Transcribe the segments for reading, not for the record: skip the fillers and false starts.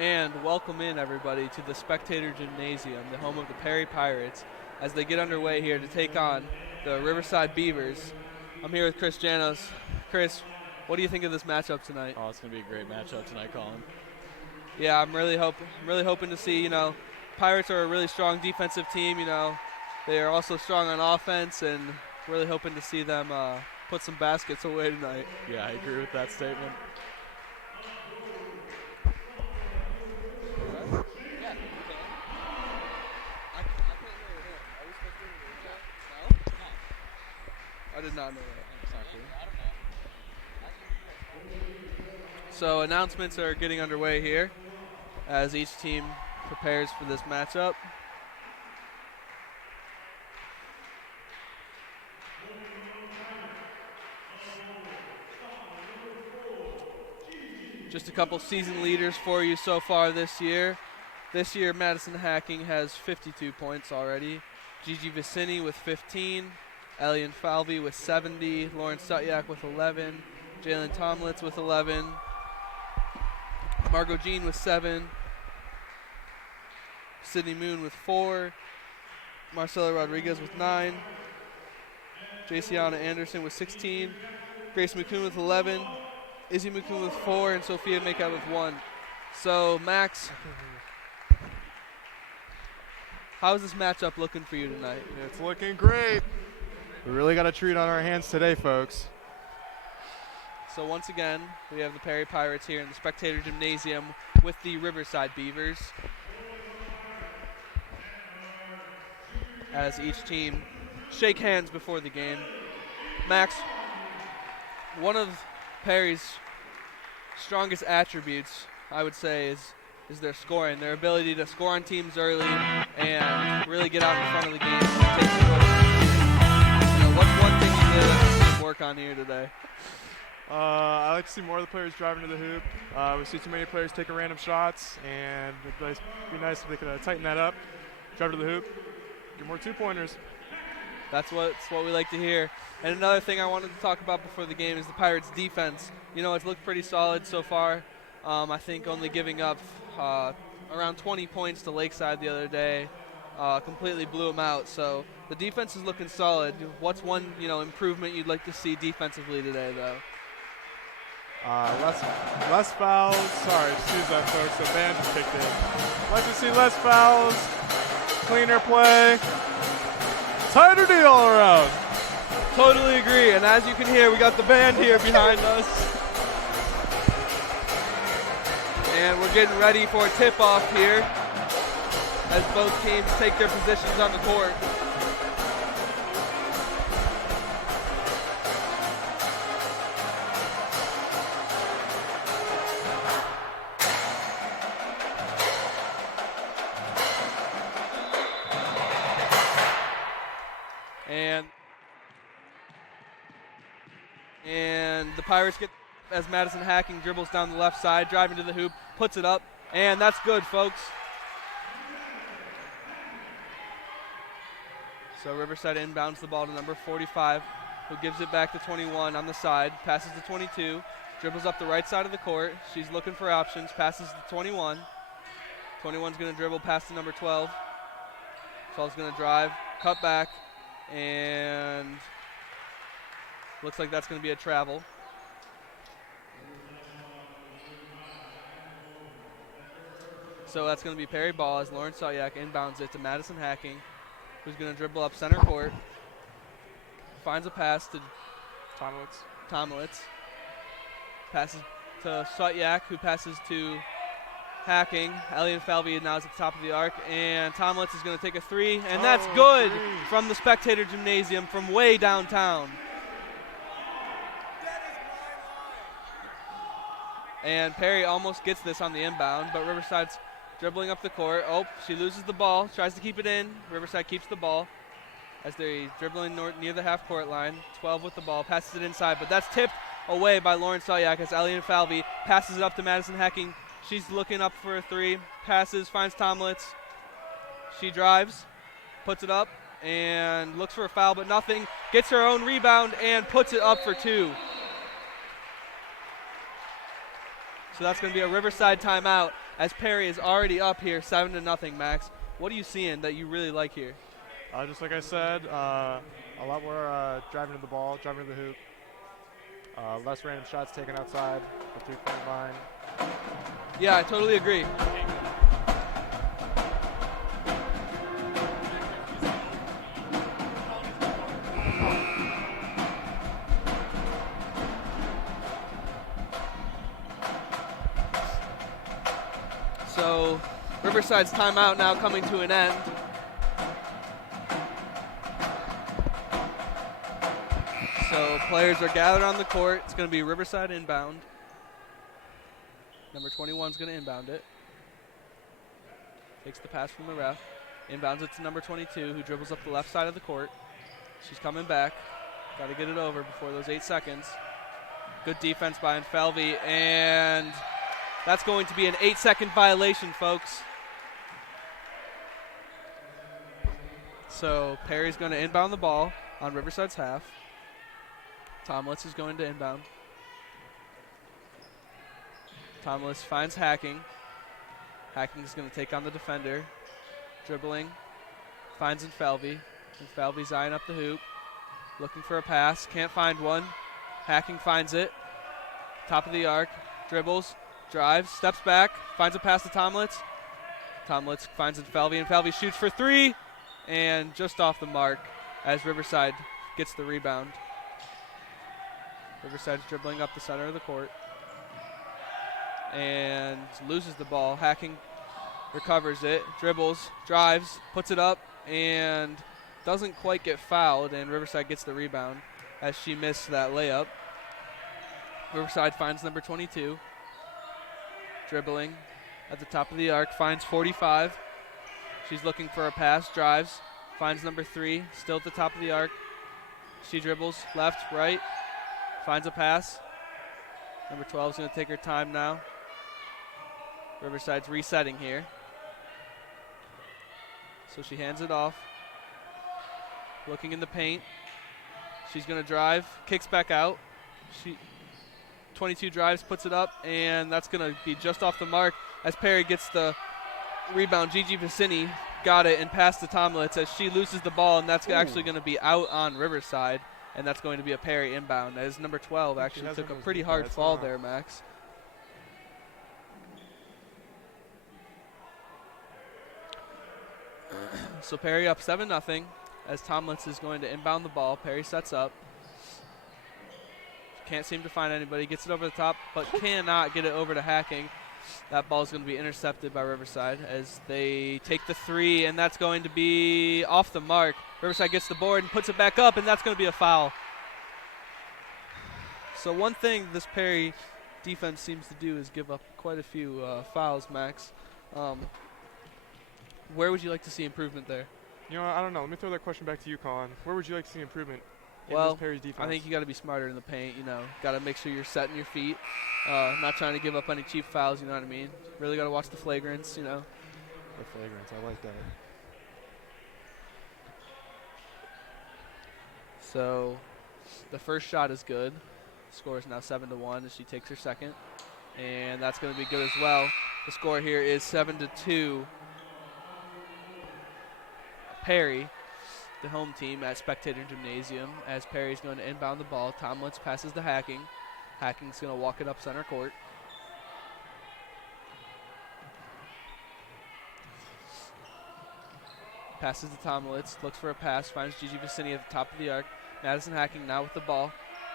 And welcome in, everybody, to the Spectator Gymnasium, the home of the Perry Pirates, as they get underway here to take on the Riverside Beavers. I'm here with Chris Janos. Chris, what do you think of this matchup tonight? Oh, it's going to be a great matchup tonight, Colin. Yeah, I'm really hoping to see, Pirates are a really strong defensive team, They are also strong on offense, and really hoping to see them put some baskets away tonight. Yeah, I agree with that statement. I did not know that. So announcements are getting underway here as each team prepares for this matchup. Just a couple season leaders for you so far this year. This year, Madison Hacking has 52 points already. Gigi Vicini with 15. Elian Falvey with 70. Lauren Sutyak with 11. Jalen Tomlitz with 11. Margot Jean with 7. Sydney Moon with 4. Marcela Rodriguez with 9. Jaciana Anderson with 16. Grace McCoon with 11. Izzy McCoon with 4. And Sophia Makeup with 1. So, Max, how's this matchup looking for you tonight? It's looking great. We really got a treat on our hands today, folks. So once again, we have the Perry Pirates here in the Spectator Gymnasium with the Riverside Beavers, as each team shake hands before the game. Max, one of Perry's strongest attributes, I would say, is their scoring, their ability to score on teams early and really get out in front of the game. What's one thing you did work on here today? I like to see more of the players driving to the hoop. We see too many players taking random shots, and it'd be nice if they could tighten that up, drive to the hoop, get more two-pointers. That's what we like to hear. And another thing I wanted to talk about before the game is the Pirates' defense. It's looked pretty solid so far. I think only giving up around 20 points to Lakeside the other day completely blew them out. So the defense is looking solid. What's one improvement you'd like to see defensively today, though? Less fouls. Sorry, excuse that, folks. The band just kicked in. Like to see less fouls, cleaner play, tighter D all around. Totally agree. And as you can hear, we got the band here behind us. And we're getting ready for a tip-off here as both teams take their positions on the court. And the Pirates get, as Madison Hacking dribbles down the left side, driving to the hoop, puts it up, and that's good, folks. So Riverside inbounds the ball to number 45, who gives it back to 21 on the side, passes to 22, dribbles up the right side of the court. She's looking for options, passes to 21. 21's going to dribble past to number 12. 12's going to drive, cut back, and looks like that's going to be a travel. So that's going to be Perry ball as Lauren Sutyak inbounds it to Madison Hacking, who's going to dribble up center court. Finds a pass to Tomlitz. Passes to Sutyak, who passes to Hacking. Elliot Falvey now is at the top of the arc, and Tomlitz is going to take a three, and that's good from the Spectator Gymnasium from way downtown. And Perry almost gets this on the inbound, but Riverside's dribbling up the court. Oh, she loses the ball, tries to keep it in. Riverside keeps the ball as they're dribbling near the half-court line. 12 with the ball, passes it inside, but that's tipped away by Lauren Salyak as Elliot Falvey passes it up to Madison Hacking. She's looking up for a three, passes, finds Tomlitz. She drives, puts it up, and looks for a foul, but nothing. Gets her own rebound and puts it up for two. So that's going to be a Riverside timeout as Perry is already up here 7-0, Max. What are you seeing that you really like here? Just like I said, a lot more driving to the ball, driving to the hoop. Less random shots taken outside the three-point line. Yeah, I totally agree. So Riverside's timeout now coming to an end. So players are gathered on the court. It's going to be Riverside inbound. Number 21 is going to inbound it. Takes the pass from the ref. Inbounds it to number 22, who dribbles up the left side of the court. She's coming back. Got to get it over before those 8 seconds. Good defense by Falvey, and that's going to be an 8-second violation, folks. So Perry's going to inbound the ball on Riverside's half. Tomlitz is going to inbound. Tomlitz finds Hacking. Hacking is going to take on the defender. Dribbling. Finds Falvey. Falvey's eyeing up the hoop. Looking for a pass. Can't find one. Hacking finds it. Top of the arc. Dribbles. Drives. Steps back. Finds a pass to Tomlitz. Tomlitz finds Falvey, and Falvey shoots for three. And just off the mark as Riverside gets the rebound. Riverside's dribbling up the center of the court and loses the ball. Hacking recovers it, dribbles, drives, puts it up, and doesn't quite get fouled, and Riverside gets the rebound as she missed that layup. Riverside finds number 22, dribbling at the top of the arc, finds 45. She's looking for a pass, drives, finds number 3, still at the top of the arc. She dribbles left, right, finds a pass. Number 12 is going to take her time now. Riverside's resetting here. So she hands it off. Looking in the paint. She's going to drive, kicks back out. 22 drives, puts it up, and that's going to be just off the mark as Perry gets the rebound. Gigi Vicini got it and passed to Tomlitz as she loses the ball, and that's actually going to be out on Riverside, and that's going to be a Perry inbound as number 12 actually took a pretty hard fall there, Max. So Perry up 7-0 as Tomlitz is going to inbound the ball. Perry sets up. Can't seem to find anybody. Gets it over the top, but cannot get it over to Hacking. That ball is going to be intercepted by Riverside as they take the three, and that's going to be off the mark. Riverside gets the board and puts it back up, and that's going to be a foul. So one thing this Perry defense seems to do is give up quite a few fouls, Max. Where would you like to see improvement there? You know, I don't know. Let me throw that question back to you, Colin. Where would you like to see improvement in Well, this Perry's defense? I think you got to be smarter in the paint. You know, got to make sure you're setting your feet, not trying to give up any cheap fouls. You know what I mean? Really got to watch the flagrants. You know. The flagrants, I like that. So, the first shot is good. Score is now 7-1 as she takes her second, and that's going to be good as well. The score here is 7-2. Perry, the home team at Spectator Gymnasium, as Perry's going to inbound the ball. Tomlitz passes to Hacking. Hacking's going to walk it up center court. Passes to Tomlitz, looks for a pass, finds Gigi Vicini at the top of the arc. Madison Hacking now with the ball.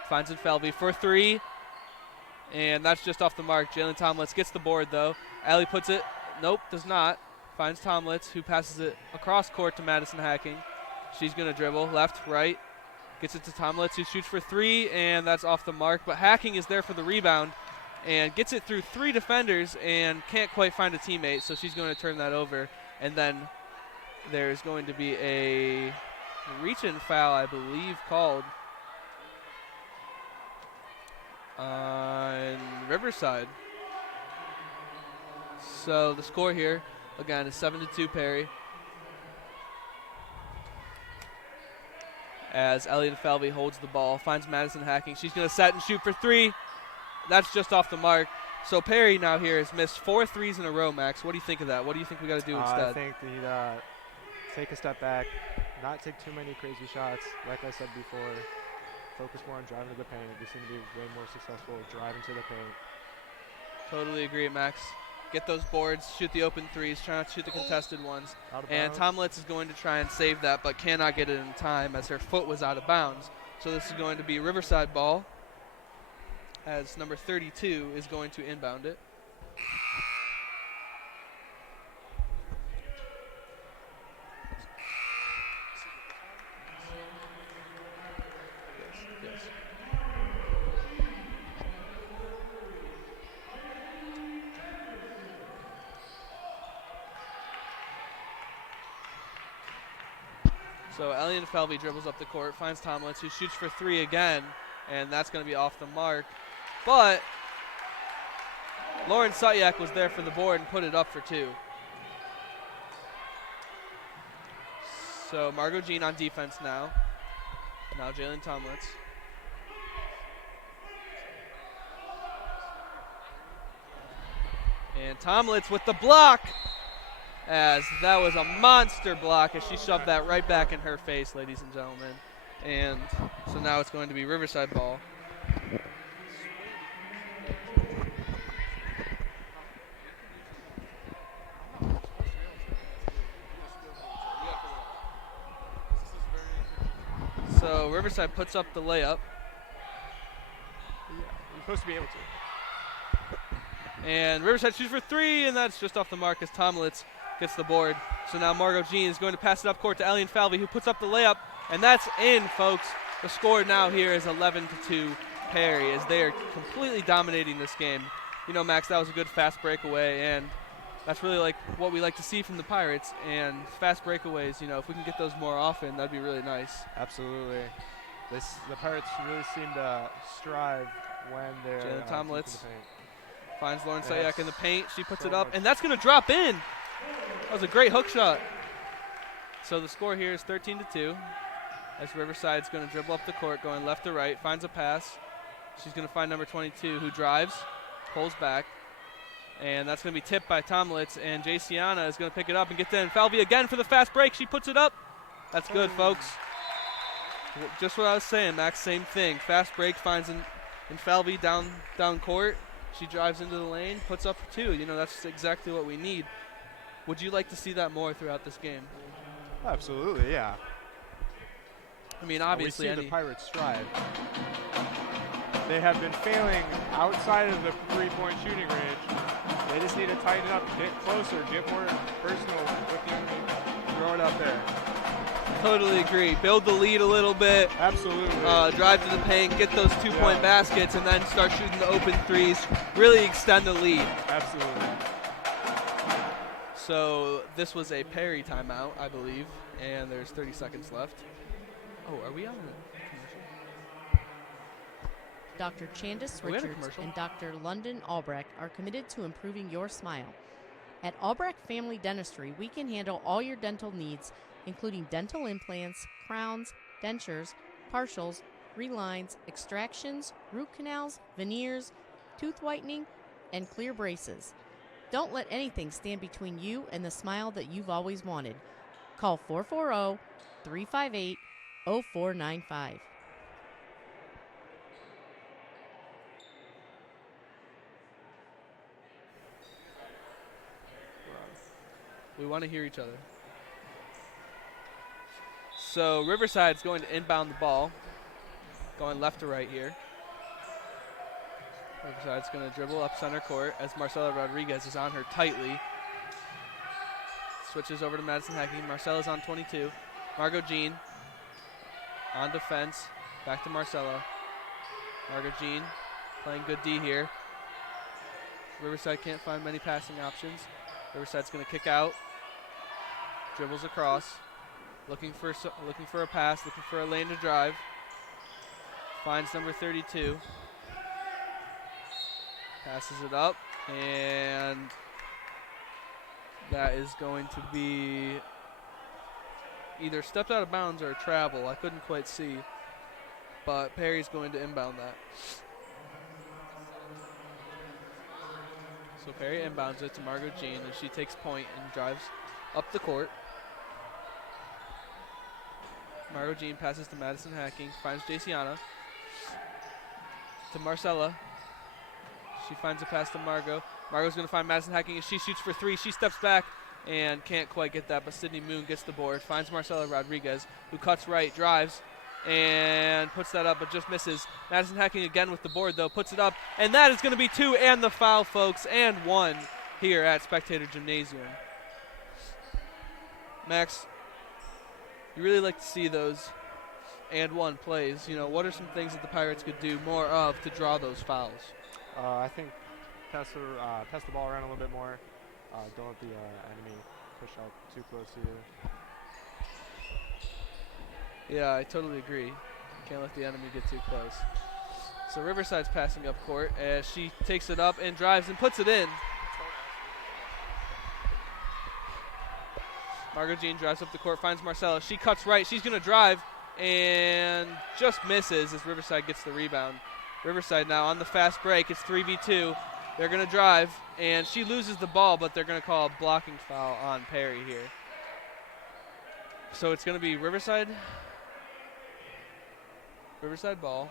Finds Falvey for three. And that's just off the mark. Jalen Tomlitz gets the board, though. Allie puts it. Nope, does not. Finds Tomlitz, who passes it across court to Madison Hacking. She's going to dribble left, right. Gets it to Tomlitz, who shoots for 3, and that's off the mark. But Hacking is there for the rebound and gets it through 3 defenders and can't quite find a teammate, so she's going to turn that over. And then there's going to be a reach-in foul, I believe, called on Riverside. So the score here, again, is 7-2 Perry. As Elliot Falvey holds the ball, finds Madison Hacking. She's going to set and shoot for 3. That's just off the mark. So Perry now here has missed 4 threes in a row, Max. What do you think of that? What do you think we got to do instead? I think that take a step back, not take too many crazy shots. Like I said before, focus more on driving to the paint. They seem to be way more successful driving to the paint. Totally agree, Max. Get those boards, shoot the open threes, try not to shoot the contested ones. And Tomlitz is going to try and save that, but cannot get it in time as her foot was out of bounds. So this is going to be Riverside ball, as number 32 is going to inbound it. Yes. So Elian Felvey dribbles up the court, finds Tomlitz, who shoots for 3 again, and that's going to be off the mark. But Lauren Sutyak was there for the board and put it up for 2. So Margot Jean on defense now. Now Jalen Tomlitz. And Tomlitz with the block, as that was a monster block as she shoved that right back in her face, ladies and gentlemen. And so now it's going to be Riverside ball. So Riverside puts up the layup. Yeah, you're supposed to be able to. And Riverside shoots for 3, and that's just off the mark as Tomlitz gets the board. So now Margot Jean is going to pass it up court to Elian Falvey, who puts up the layup, and that's in, folks. The score now here is 11-2 Perry, as they are completely dominating this game. You know, Max, that was a good fast breakaway, and that's really like what we like to see from the Pirates. And fast breakaways, you know, if we can get those more often, that'd be really nice. Absolutely. The Pirates really seem to strive when they're Jalen Tomlitz deep in the paint. finds Lauren Sayak Yes. in the paint. She puts So it up, much. and that's going to drop in. That was a great hook shot. So the score here is 13-2. As Riverside's going to dribble up the court, going left to right, finds a pass. She's going to find number 22, who drives, pulls back, and that's going to be tipped by Tomlitz, and Jayciana is going to pick it up and get there. And Falvey again for the fast break. She puts it up. That's good, folks. Just what I was saying, Max, same thing. Fast break finds in Falvey down court. She drives into the lane, puts up 2. You know, that's exactly what we need. Would you like to see that more throughout this game? Absolutely, yeah. I mean, obviously, we see the Pirates strive. They have been failing outside of the three-point shooting range. They just need to tighten up, get closer, get more personal with the enemy. Throw it out there. Totally agree. Build the lead a little bit. Absolutely. Drive to the paint, get those two-point baskets, and then start shooting the open threes. Really extend the lead. Absolutely. So this was a Perry timeout, I believe, and there's 30 seconds left. Oh, are we on a commercial? Dr. Chandis Are we on a Richards commercial? and Dr. London Albrecht are committed to improving your smile. At Albrecht Family Dentistry, we can handle all your dental needs, including dental implants, crowns, dentures, partials, relines, extractions, root canals, veneers, tooth whitening, and clear braces. Don't let anything stand between you and the smile that you've always wanted. Call 440-358-0495. We want to hear each other. So Riverside's going to inbound the ball, going left to right here. Riverside's going to dribble up center court as Marcela Rodriguez is on her tightly. Switches over to Madison Hacking. Marcella's on 22. Margot Jean on defense. Back to Marcella. Margot Jean playing good D here. Riverside can't find many passing options. Riverside's going to kick out. Dribbles across. Looking for a pass. Looking for a lane to drive. Finds number 32. Passes it up, and that is going to be either stepped out of bounds or a travel. I couldn't quite see, but Perry's going to inbound that. So Perry inbounds it to Margot Jean, and she takes point and drives up the court. Margot Jean passes to Madison Hacking, finds Jaciana. To Marcella. She finds a pass to Margot. Margot's going to find Madison Hacking as she shoots for three. She steps back and can't quite get that, but Sydney Moon gets the board. Finds Marcella Rodriguez, who cuts right, drives, and puts that up, but just misses. Madison Hacking again with the board, though, puts it up, and that is going to be two and the foul, folks, and one here at Spectator Gymnasium. Max, you really like to see those and one plays. You know, what are some things that the Pirates could do more of to draw those fouls? I think pass the ball around a little bit more. Don't let the enemy push out too close to you. Yeah, I totally agree. Can't let the enemy get too close. So Riverside's passing up court as she takes it up and drives and puts it in. Margot Jean drives up the court, finds Marcella. She cuts right. She's going to drive and just misses as Riverside gets the rebound. Riverside now on the fast break. It's 3v2. They're going to drive, and she loses the ball, but they're going to call a blocking foul on Perry here. So it's going to be Riverside ball.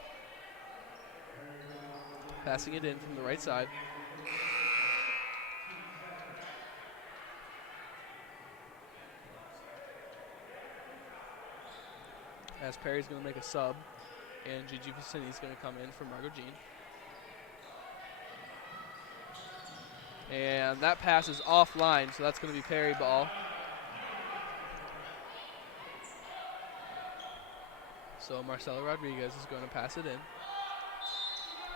Passing it in from the right side. As Perry's going to make a sub, and Gigi Vicini's going to come in for Margot Jean. And that pass is offline, so that's going to be Perry ball. So Marcela Rodriguez is going to pass it in.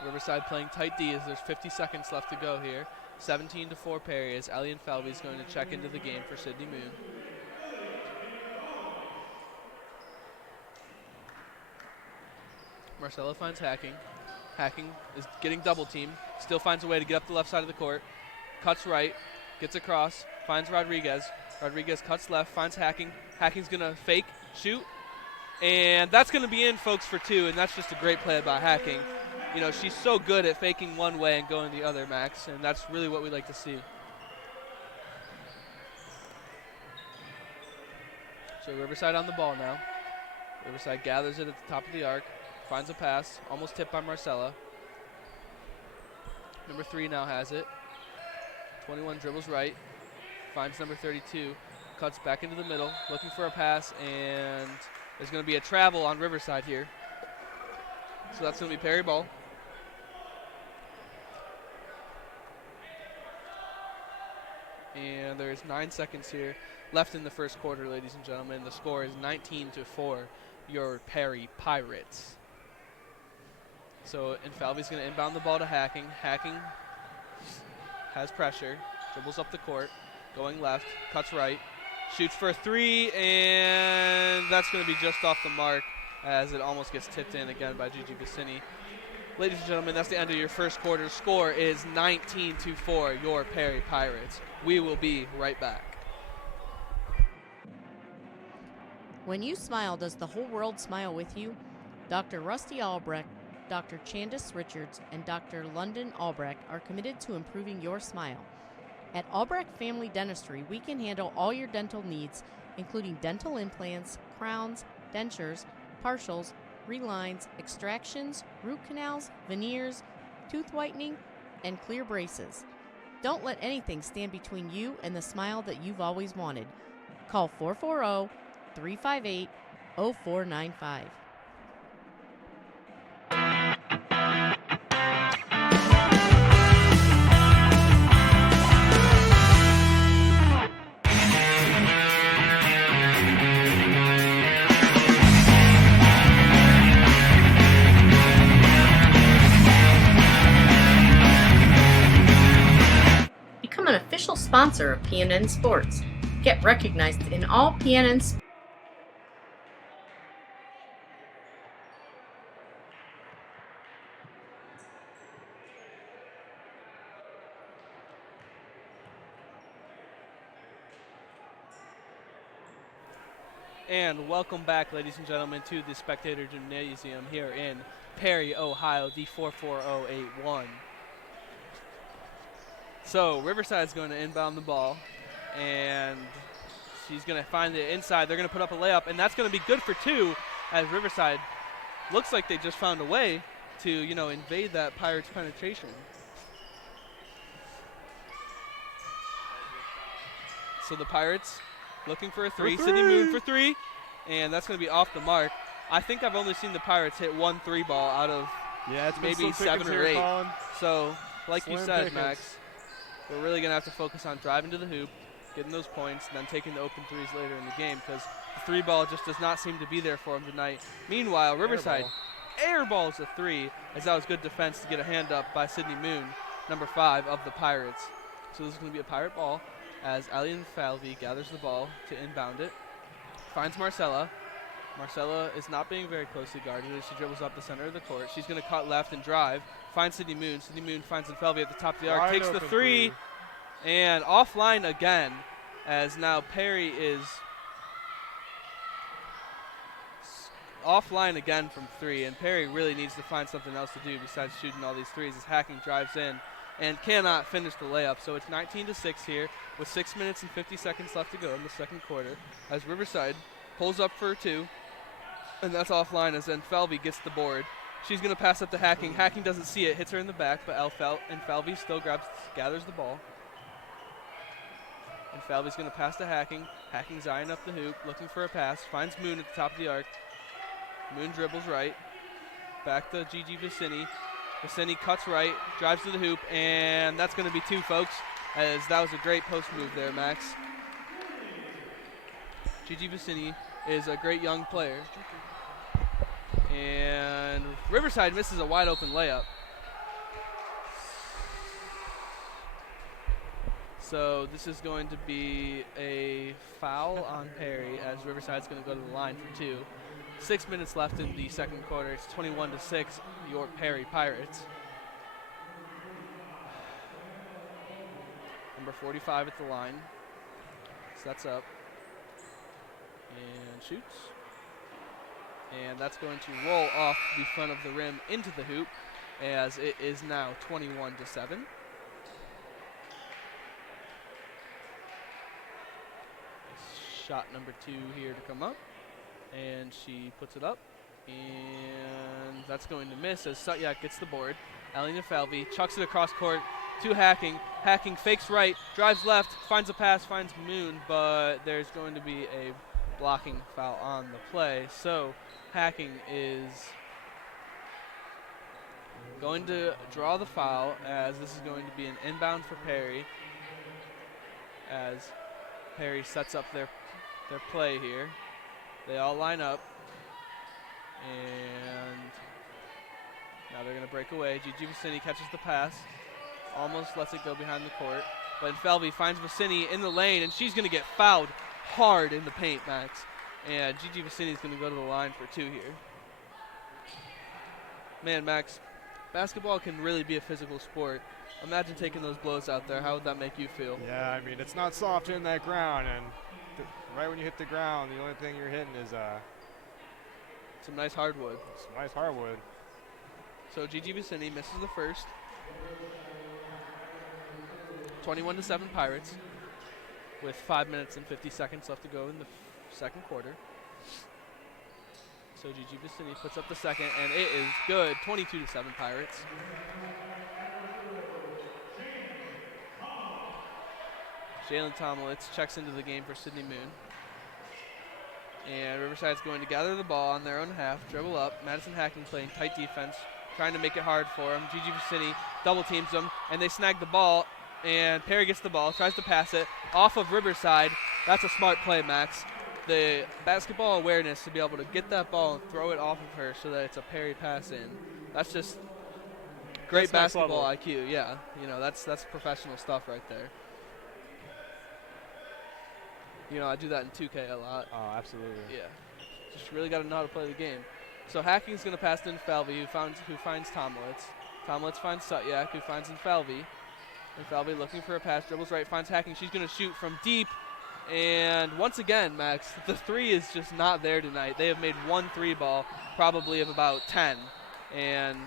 Riverside playing tight D as there's 50 seconds left to go here. 17-4 Perry as Elian Falvey is going to check into the game for Sydney Moon. Marcella finds Hacking. Hacking is getting double teamed. Still finds a way to get up the left side of the court. Cuts right, gets across, finds Rodriguez. Rodriguez cuts left, finds Hacking. Hacking's going to fake, shoot, and that's going to be in, folks, for two, and that's just a great play by Hacking. You know, she's so good at faking one way and going the other, Max, and that's really what we like to see. So Riverside on the ball now. Riverside gathers it at the top of the arc, finds a pass, almost tipped by Marcella. Number 3 now has it. 21 dribbles right, finds number 32, cuts back into the middle, looking for a pass, and there's going to be a travel on Riverside here. So that's going to be Perry ball. And there's 9 seconds here left in the first quarter, ladies and gentlemen. The score is 19-4, your Perry Pirates. So Falvey's going to inbound the ball to Hacking. Hacking has pressure, dribbles up the court, going left, cuts right, shoots for a 3, and that's going to be just off the mark as it almost gets tipped in again by Gigi Vicini. Ladies and gentlemen, that's the end of your first quarter. Score is 19-4, your Perry Pirates. We will be right back. When you smile, does the whole world smile with you? Dr. Rusty Albrecht, Dr. Chandis Richards, and Dr. London Albrecht are committed to improving your smile. At Albrecht Family Dentistry, we can handle all your dental needs, including dental implants, crowns, dentures, partials, relines, extractions, root canals, veneers, tooth whitening, and clear braces. Don't let anything stand between you and the smile that you've always wanted. Call 440-358-0495. sponsor of PNN Sports. Get recognized in all PNN sports. And welcome back, ladies and gentlemen, to the Spectator Gymnasium here in Perry, Ohio, the 44081. So Riverside's going to inbound the ball, and she's going to find it inside. They're going to put up a layup, and that's going to be good for two, as Riverside looks like they just found a way to, invade that Pirates penetration. So the Pirates looking for a three. Sydney Moon for three, and that's going to be off the mark. I think I've only seen the Pirates hit 1 3 ball out of maybe 7 or 8. Colin. So, like Slim you said, pickings. Max, we're really going to have to focus on driving to the hoop, getting those points, and then taking the open threes later in the game, because the 3 ball just does not seem to be there for them tonight. Meanwhile, Riverside airballs a 3, as that was good defense to get a hand up by Sydney Moon, number 5 of the Pirates. So this is going to be a Pirate ball, as Alien Falvey gathers the ball to inbound it, finds Marcella. Marcella is not being very closely guarded as she dribbles up the center of the court. She's going to cut left and drive, finds Sydney Moon. Sydney Moon finds Falvey at the top of the arc, Wide takes the open three, and offline again, as now Perry is offline again from 3, and Perry really needs to find something else to do besides shooting all these threes as Hacking drives in and cannot finish the layup. So it's 19-6 here with 6 minutes and 50 seconds left to go in the second quarter as Riverside pulls up for a 2, and that's offline as then Falvey gets the board. She's going to pass up to Hacking. Hacking doesn't see it, hits her in the back, but Falvey still gathers the ball. And Falvey's going to pass to Hacking. Hacking's eyeing up the hoop, looking for a pass, finds Moon at the top of the arc. Moon dribbles right, back to Gigi Vicini. Vicini cuts right, drives to the hoop, and that's going to be 2, folks, as that was a great post move there, Max. Gigi Vicini is a great young player. And Riverside misses a wide open layup. So this is going to be a foul on Perry as Riverside's going to go to the line for 2. 6 minutes left in the second quarter. It's 21-6, your Perry Pirates. Number 45 at the line. Sets up and shoots. And that's going to roll off the front of the rim into the hoop as it is now 21-7. Shot number 2 here to come up. And she puts it up. And that's going to miss as Sutyak gets the board. Alina Falvey chucks it across court to Hacking. Hacking fakes right, drives left, finds a pass, finds Moon, but there's going to be a blocking foul on the play. So Hacking is going to draw the foul as this is going to be an inbound for Perry as Perry sets up their play here. They all line up, and now they're going to break away. Gigi Vicini catches the pass, almost lets it go behind the court, but Falvey finds Vicini in the lane, and she's going to get fouled hard in the paint, Max. And Gigi Vicini is going to go to the line for 2 here. Man, Max, basketball can really be a physical sport. Imagine taking those blows out there. How would that make you feel? Yeah, I mean, it's not soft in that ground, and right when you hit the ground, the only thing you're hitting is some nice hardwood. some nice hardwood. So Gigi Vicini misses the first. 21-7 Pirates with 5 minutes and 50 seconds left to go in the second quarter. So Gigi Vicini puts up the second, and it is good. 22-7 Pirates. Jalen Tomlitz checks into the game for Sydney Moon. And Riverside's going to gather the ball on their own half, dribble up. Madison Hacking playing tight defense, trying to make it hard for him. Gigi Vicini double teams them, and they snag the ball. And Perry gets the ball, tries to pass it off of Riverside. That's a smart play, Max. The basketball awareness to be able to get that ball and throw it off of her so that it's a Perry pass in. That's just great That's basketball IQ. Yeah, that's professional stuff right there. You know, I do that in 2K a lot. Oh, absolutely. Yeah. Just really got to know how to play the game. So Hacking's going to pass to Falvey, who finds Tomlitz. Tomlitz finds Sutyak, who finds Falvey. Falvey looking for a pass, dribbles right, finds Hacking. She's going to shoot from deep. And once again, Max, the three is just not there tonight. They have made 1 3-ball, probably of about 10. And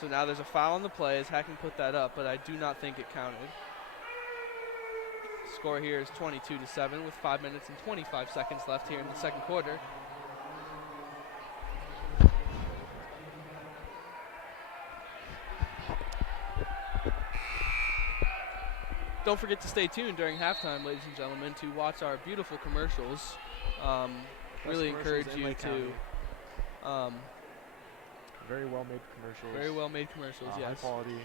so now there's a foul on the play as Hacking put that up, but I do not think it counted. Score here is 22-7 with 5 minutes and 25 seconds left here in the second quarter. Don't forget to stay tuned during halftime, ladies and gentlemen, to watch our beautiful commercials. Really encourage you to. Very well made commercials. Very well made commercials, yes. High quality.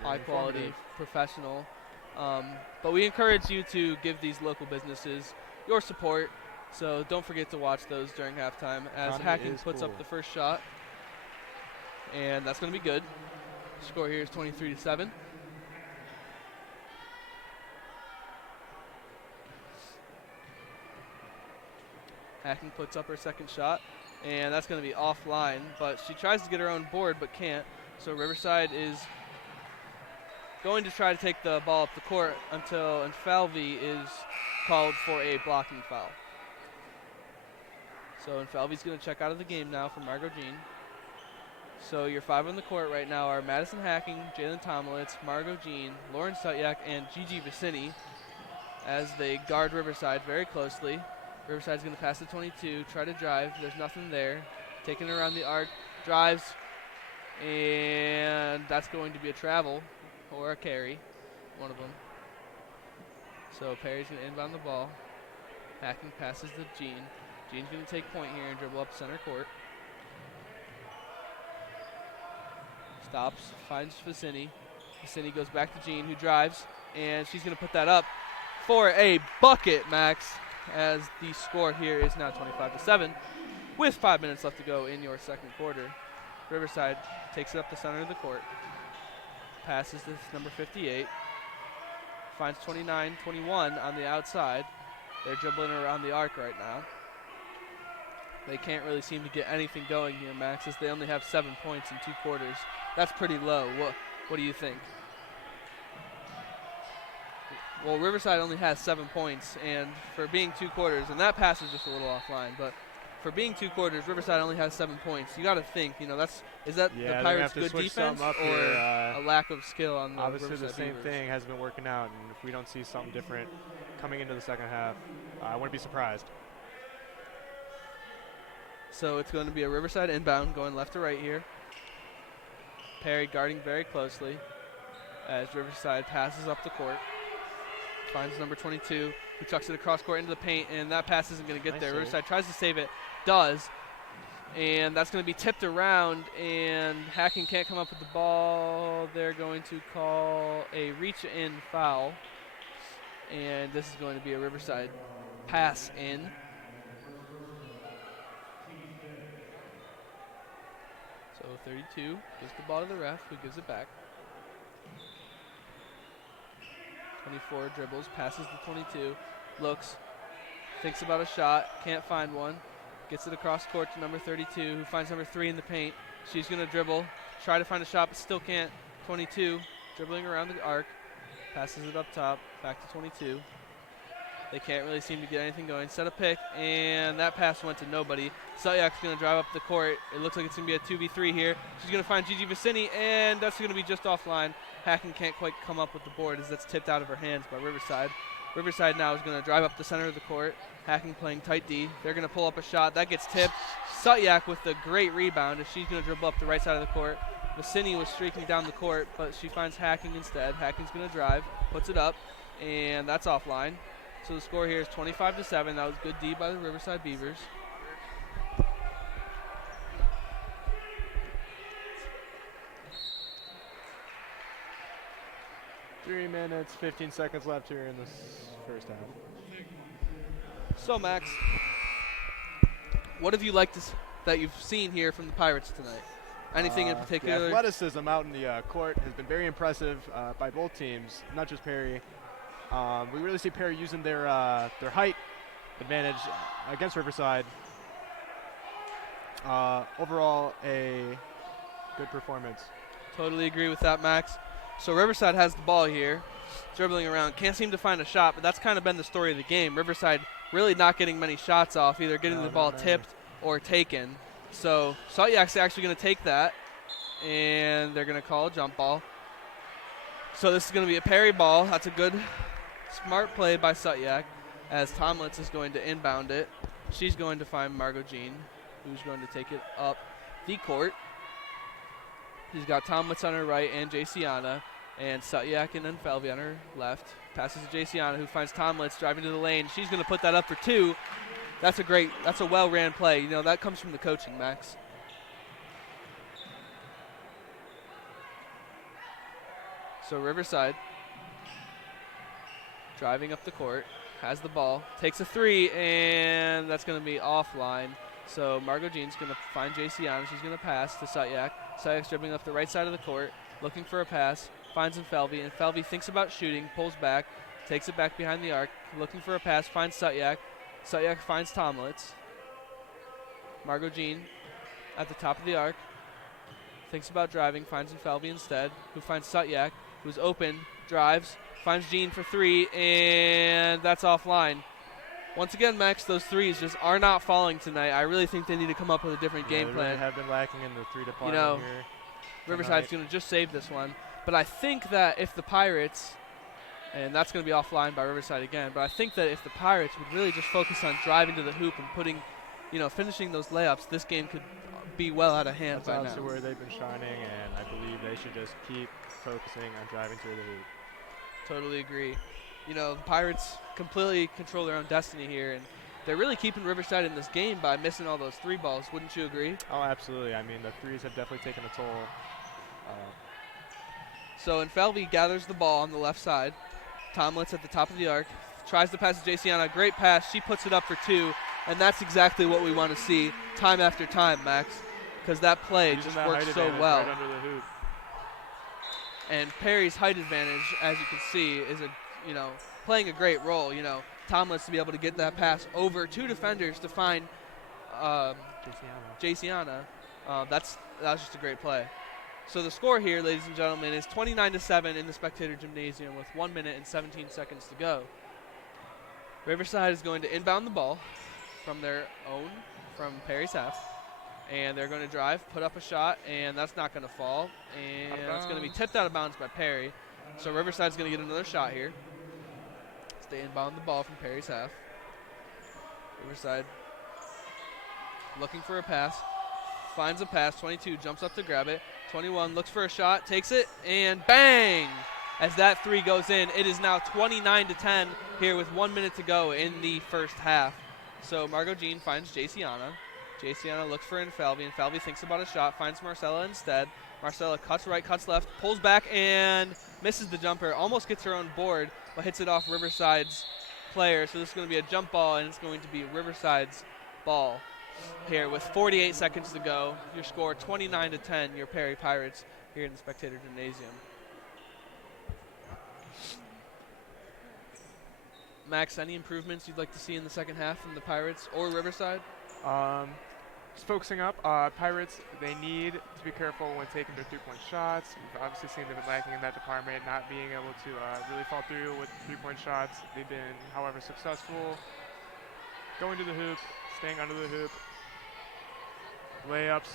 High quality, professional. But we encourage you to give these local businesses your support. So don't forget to watch those during halftime as Hacking puts up the first shot. And that's going to be good. Score here is 23-7. Hacking puts up her second shot, and that's going to be offline, but she tries to get her own board but can't. So Riverside is going to try to take the ball up the court until Falvey is called for a blocking foul. So Falvey's going to check out of the game now for Margot Jean. So your 5 on the court right now are Madison Hacking, Jalen Tomlitz, Margot Jean, Lauren Sutyak, and Gigi Vicini as they guard Riverside very closely. Riverside's going to pass to 22, try to drive. There's nothing there. Taking it around the arc, drives, and that's going to be a travel or a carry, one of them. So Perry's going to inbound the ball. Hacking passes to Jean. Jean's going to take point here and dribble up center court. Stops, finds Vicini. Vicini goes back to Jean, who drives, and she's going to put that up for a bucket, Max, as the score here is now 25-7 with 5 minutes left to go in your second quarter. Riverside takes it up the center of the court. Passes to number 58. Finds 29-21 on the outside. They're dribbling around the arc right now. They can't really seem to get anything going here, Max, as they only have 7 points in 2 quarters. That's pretty low. What do you think? Well, Riverside only has 7 points, and for being 2 quarters, and that pass is just a little offline, but for being 2 quarters, Riverside only has 7 points. You got to think, you know, is that the Pirates' good defense or a lack of skill on the obviously Riverside the same Beavers? thing has been working out, and if we don't see something different coming into the second half, I wouldn't be surprised. So it's going to be a Riverside inbound going left to right here. Perry guarding very closely as Riverside passes up the court. Finds number 22, who chucks it across court into the paint, and that pass isn't going to get there. Riverside tries to save it, does, and that's going to be tipped around, and Hacking can't come up with the ball. They're going to call a reach-in foul, and this is going to be a Riverside pass in. So 32 gives the ball to the ref, who gives it back. 24 dribbles, passes to 22, looks, thinks about a shot, can't find one, gets it across court to number 32, who finds number 3 in the paint. She's going to dribble, try to find a shot, but still can't. 22, dribbling around the arc, passes it up top, back to 22. They can't really seem to get anything going. Set a pick, and that pass went to nobody. Sutyak's going to drive up the court. It looks like it's going to be a 2v3 here. She's going to find Gigi Vicini, and that's going to be just offline. Hacking can't quite come up with the board as that's tipped out of her hands by Riverside. Riverside now is going to drive up the center of the court. Hacking playing tight D. They're going to pull up a shot. That gets tipped. Sutyak with a great rebound as she's going to dribble up the right side of the court. Vicini was streaking down the court, but she finds Hacking instead. Hacking's going to drive, puts it up, and that's offline. So the score here is 25-7. That was good D by the Riverside Beavers. Three minutes, 15 seconds left here in this first half. So Max, what have you liked that you've seen here from the Pirates tonight? Anything in particular? The athleticism out in the court has been very impressive by both teams, not just Perry. We really see Perry using their height advantage against Riverside. Overall, a good performance. Totally agree with that, Max. So Riverside has the ball here, dribbling around. Can't seem to find a shot, but that's kind of been the story of the game. Riverside really not getting many shots off, either getting the ball tipped or taken. So Saltyak's actually going to take that, and they're going to call a jump ball. So this is going to be a Perry ball. That's a good, smart play by Sutyak, as Tomlitz is going to inbound it. She's going to find Margot Jean, who's going to take it up the court. She's got Tomlitz on her right and Jayciana, and Sutyak and then Felvey on her left. Passes to Jayciana, who finds Tomlitz driving to the lane. She's going to put that up for two. That's a well-ran play. You know, that comes from the coaching, Max. So Riverside driving up the court, has the ball, takes a three, and that's going to be offline. So Margot Jean's going to find Jayciana. She's going to pass to Sutyak. Sutyak's dribbling up the right side of the court, looking for a pass, finds Felvey, and Felvey thinks about shooting, pulls back, takes it back behind the arc, looking for a pass, finds Sutyak. Sutyak finds Tomlitz. Margot Jean at the top of the arc, thinks about driving, finds Felvey instead, who finds Sutyak, who's open, drives, finds Jean for three, and that's offline. Once again, Max, those threes just are not falling tonight. I really think they need to come up with a different game plan. They really have been lacking in the three department here. Riverside's going to just save this one. But I think that if the Pirates, and that's going to be offline by Riverside again, but I think that if the Pirates would really just focus on driving to the hoop and putting, finishing those layups, this game could be well out of hand That's by obviously now. where they've been shining, and I believe they should just keep focusing on driving to the hoop. Totally agree. The Pirates completely control their own destiny here, and they're really keeping Riverside in this game by missing all those three balls. Wouldn't you agree? Oh, absolutely. I mean, the threes have definitely taken a toll. So Felvey gathers the ball on the left side. Tomlitz at the top of the arc. Tries to pass to Jayciana. Great pass. She puts it up for two, and that's exactly what we want to see time after time, Max, because that play just works so well. Right under the hoop. And Perry's height advantage, as you can see, is playing a great role. Tomlitz to be able to get that pass over two defenders to find Jayciana. That was just a great play. So the score here, ladies and gentlemen, is 29-7 in the Spectator Gymnasium with 1 minute and 17 seconds to go. Riverside is going to inbound the ball from their own, from Perry's half. And they're going to drive, put up a shot, and that's not going to fall. And it's going to be tipped out of bounds by Perry. So Riverside's going to get another shot here. They inbound the ball from Perry's half. Riverside looking for a pass. Finds a pass. 22 jumps up to grab it. 21 looks for a shot, takes it, and bang! As that three goes in, it is now 29-10 here with 1 minute to go in the first half. So Margot Jean finds Jayciana. Jayciana looks for Felvey, and Felvey thinks about a shot, finds Marcella instead. Marcella cuts right, cuts left, pulls back, and misses the jumper. Almost gets her own board, but hits it off Riverside's player. So this is going to be a jump ball, and it's going to be Riverside's ball here with 48 seconds to go. Your score 29-10, your Perry Pirates here in the Spectator Gymnasium. Max, any improvements you'd like to see in the second half from the Pirates or Riverside? Just focusing up, Pirates, they need to be careful when taking their three-point shots. We've obviously seen they've been lacking in that department, not being able to really fall through with three-point shots. They've been, however, successful going to the hoop, staying under the hoop, layups.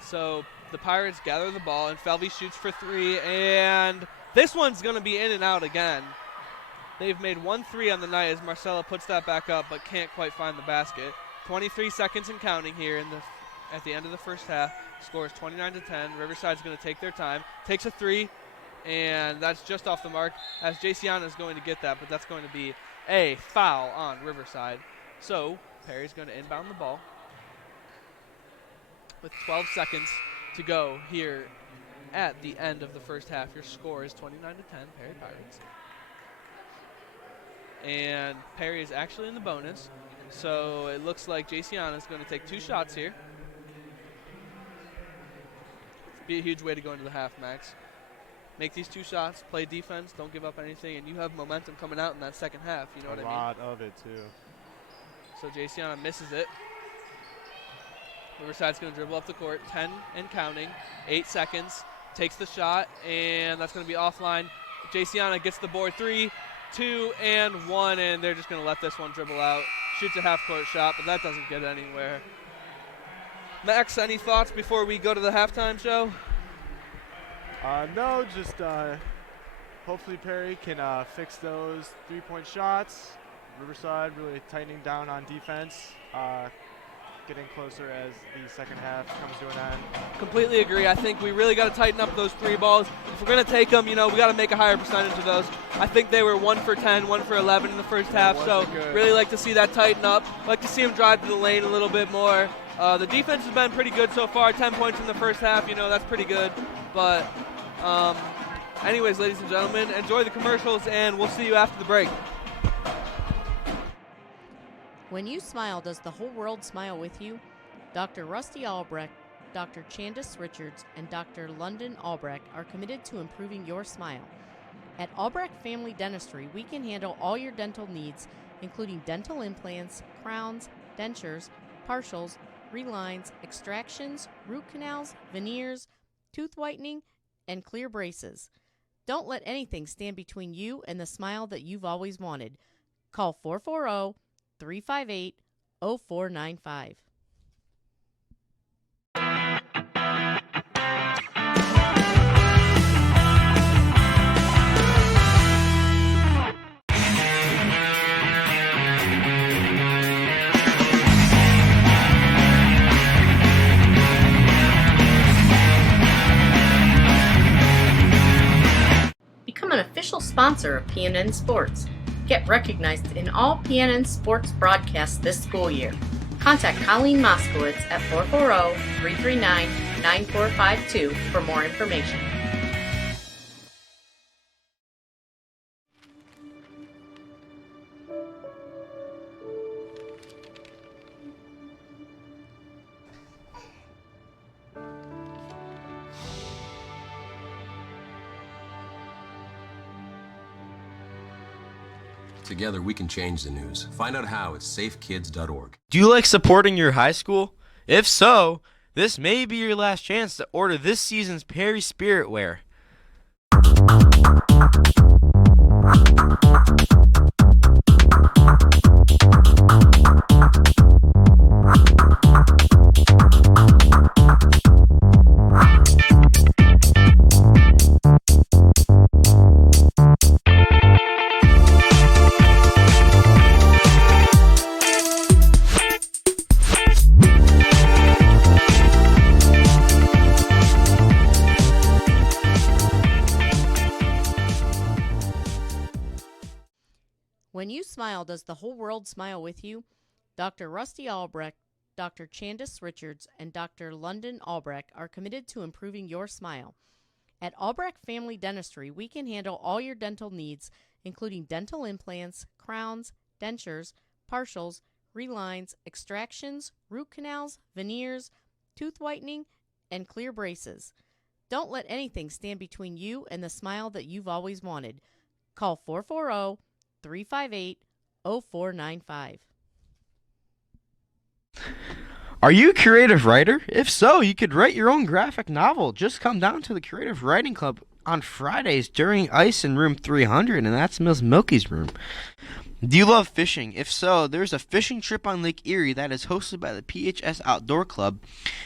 So the Pirates gather the ball, and Felvey shoots for three, and this one's going to be in and out again. They've made 1 3 on the night as Marcella puts that back up but can't quite find the basket. 23 seconds and counting here at the end of the first half. Score is 29-10. Riverside's going to take their time. Takes a three, and that's just off the mark as Jayciana is going to get that, but that's going to be a foul on Riverside. So Perry's going to inbound the ball with 12 seconds to go here at the end of the first half. Your score is 29-10, Perry Pirates. And Perry is actually in the bonus. So it looks like Jayciana is going to take 2 shots here. Be a huge way to go into the half, Max. make these 2 shots, play defense, don't give up anything, and you have momentum coming out in that second half. You know what I mean? A lot of it, too. So Jayciana misses it. Riverside's going to dribble up the court, 10 and counting, 8 seconds, takes the shot, and that's going to be offline. Jayciana gets the board, 3, 2, and 1, and they're just going to let this one dribble out. Shoots a half-court shot, but that doesn't get anywhere. Max, any thoughts before we go to the halftime show? No, just hopefully Perry can fix those 3-point shots. Riverside really tightening down on defense, getting closer as the second half comes to an end. Completely agree. I think we really got to tighten up those 3 balls. If we're going to take them, we got to make a higher percentage of those. I think they were 1 for 10, 1 for 11 in the first half, so really like to see that tighten up. Like to see them drive to the lane a little bit more. The defense has been pretty good so far, 10 points in the first half, that's pretty good. But anyways, ladies and gentlemen, enjoy the commercials, and we'll see you after the break. When you smile, does the whole world smile with you? Dr. Rusty Albrecht, Dr. Chandis Richards, and Dr. London Albrecht are committed to improving your smile. At Albrecht Family Dentistry, we can handle all your dental needs, including dental implants, crowns, dentures, partials, relines, extractions, root canals, veneers, tooth whitening, and clear braces. Don't let anything stand between you and the smile that you've always wanted. Call 440-358-0495. Become an official sponsor of PNN Sports. Get recognized in all PNN Sports broadcasts this school year. Contact Colleen Moskowitz at 440-339-9452 for more information. Together, we can change the news. Find out how at safekids.org. Do you like supporting your high school? If so, this may be your last chance to order this season's Perry Spirit Wear. When you smile, does the whole world smile with you? Dr. Rusty Albrecht, Dr. Chandis Richards, and Dr. London Albrecht are committed to improving your smile. At Albrecht Family Dentistry, we can handle all your dental needs, including dental implants, crowns, dentures, partials, relines, extractions, root canals, veneers, tooth whitening, and clear braces. Don't let anything stand between you and the smile that you've always wanted. Call 440-358-0495. Are you a creative writer? If so, you could write your own graphic novel. Just come down to the Creative Writing Club on Fridays during ice in room 300, and that's Miss Milky's room. Do you love fishing? If so, there's a fishing trip on Lake Erie that is hosted by the PHS Outdoor Club.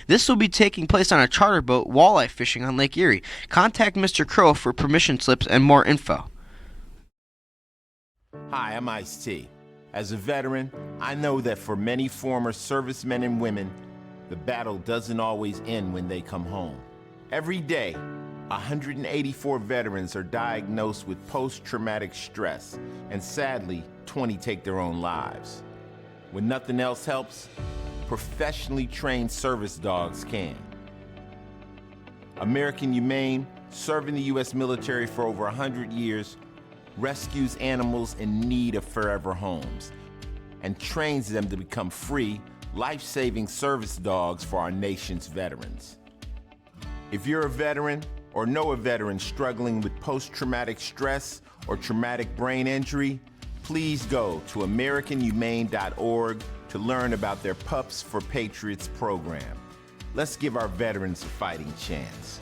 This will be taking place on a charter boat walleye fishing on Lake Erie. Contact Mr. Crow for permission slips and more info. Hi, I'm Ice-T. As a veteran, I know that for many former servicemen and women, the battle doesn't always end when they come home. Every day, 184 veterans are diagnosed with post-traumatic stress, and sadly, 20 take their own lives. When nothing else helps, professionally trained service dogs can. American Humane, serving the U.S. military for over 100 years, rescues animals in need of forever homes and trains them to become free, life-saving service dogs for our nation's veterans. If you're a veteran or know a veteran struggling with post-traumatic stress or traumatic brain injury, please go to AmericanHumane.org to learn about their Pups for Patriots program. Let's give our veterans a fighting chance.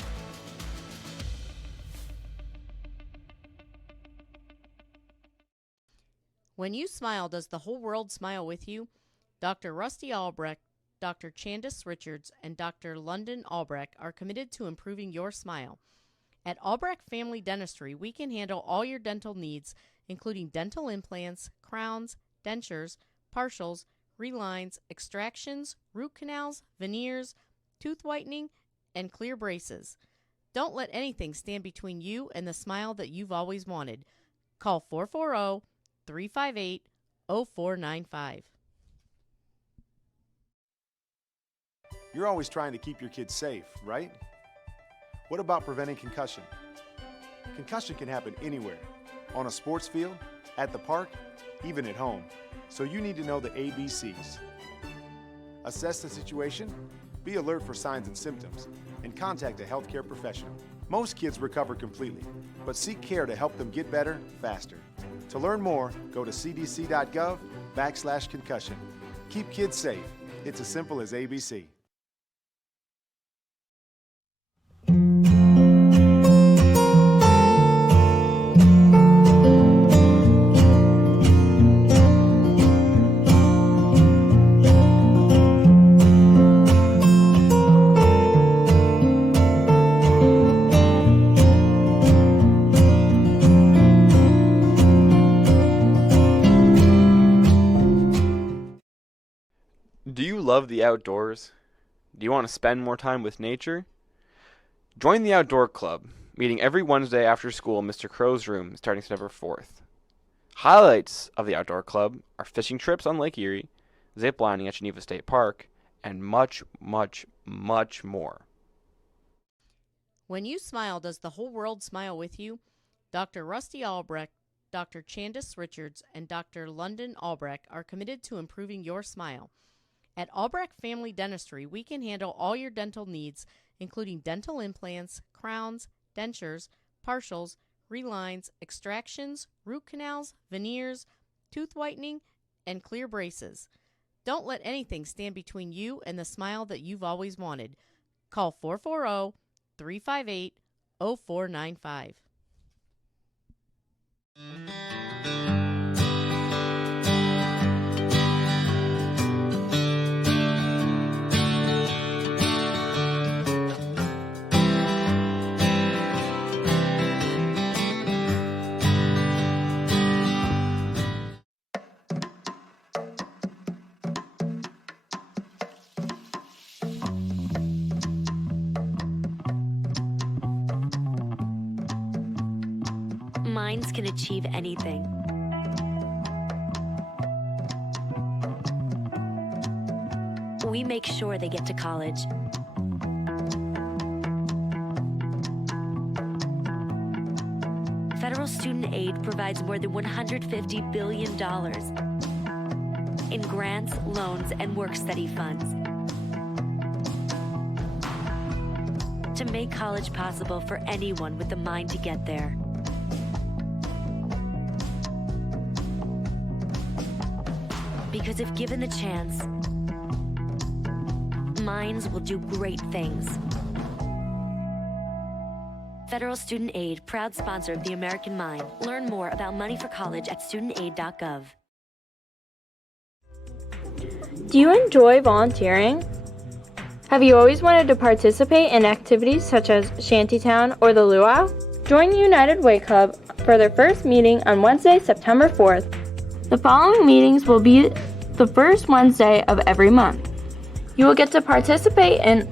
When you smile, does the whole world smile with you? Dr. Rusty Albrecht, Dr. Chandis Richards, and Dr. London Albrecht are committed to improving your smile. At Albrecht Family Dentistry, we can handle all your dental needs, including dental implants, crowns, dentures, partials, relines, extractions, root canals, veneers, tooth whitening, and clear braces. Don't let anything stand between you and the smile that you've always wanted. Call 440-358-0495. You're always trying to keep your kids safe, right? What about preventing concussion? Concussion can happen anywhere, on a sports field, at the park, even at home. So you need to know the ABCs. Assess the situation, be alert for signs and symptoms, and contact a healthcare professional. Most kids recover completely, but seek care to help them get better faster. To learn more, go to cdc.gov/concussion. Keep kids safe. It's as simple as ABC. Do you love the outdoors? Do you want to spend more time with nature? Join the Outdoor Club, meeting every Wednesday after school in Mr. Crow's room starting September 4th. Highlights of the Outdoor Club are fishing trips on Lake Erie, zip lining at Geneva State Park, and much, much, much more. When you smile, does the whole world smile with you? Dr. Rusty Albrecht, Dr. Chandis Richards, and Dr. London Albrecht are committed to improving your smile. At Albrecht Family Dentistry, we can handle all your dental needs, including dental implants, crowns, dentures, partials, relines, extractions, root canals, veneers, tooth whitening, and clear braces. Don't let anything stand between you and the smile that you've always wanted. Call 440-358-0495. Minds can achieve anything. We make sure they get to college. Federal student aid provides more than $150 billion in grants, loans, and work-study funds to make college possible for anyone with the mind to get there. Because if given the chance, minds will do great things. Federal Student Aid, proud sponsor of the American Mind. Learn more about money for college at studentaid.gov. Do you enjoy volunteering? Have you always wanted to participate in activities such as Shantytown or the Luau? Join the United Way Club for their first meeting on Wednesday, September 4th. The following meetings will be the first Wednesday of every month. You will get to participate in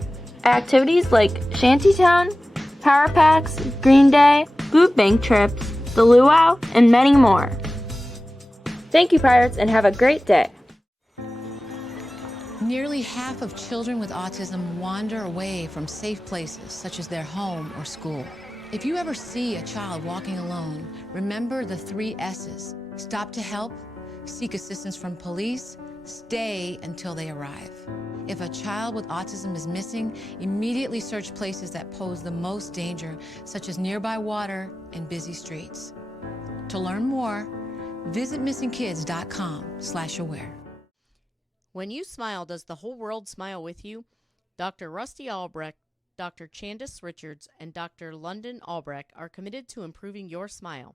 activities like Shantytown, Power Packs, Green Day, Food Bank trips, the Luau, and many more. Thank you, Pirates, and have a great day. Nearly half of children with autism wander away from safe places, such as their home or school. If you ever see a child walking alone, remember the 3 S's. Stop to help, seek assistance from police, Stay until they arrive. If a child with autism is missing, immediately search places that pose the most danger, such as nearby water and busy streets. To learn more, visit missingkids.com/aware. When you smile, does the whole world smile with you? Dr. Rusty Albrecht, Dr. Chandis Richards, and Dr. London Albrecht are committed to improving your smile.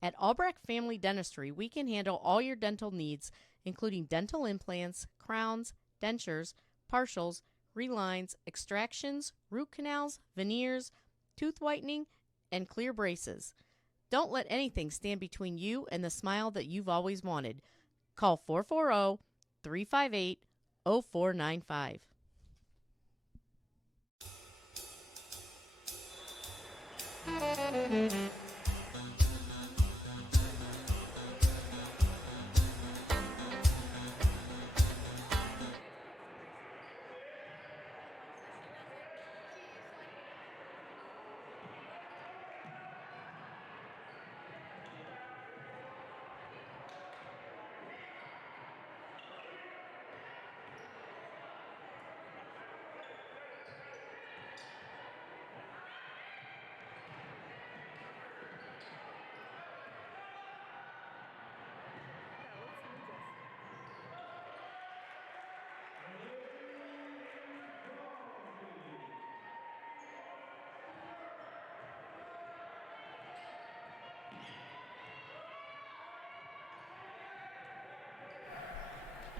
At Albrecht Family Dentistry, we can handle all your dental needs, including dental implants, crowns, dentures, partials, relines, extractions, root canals, veneers, tooth whitening, and clear braces. Don't let anything stand between you and the smile that you've always wanted. Call 440-358-0495.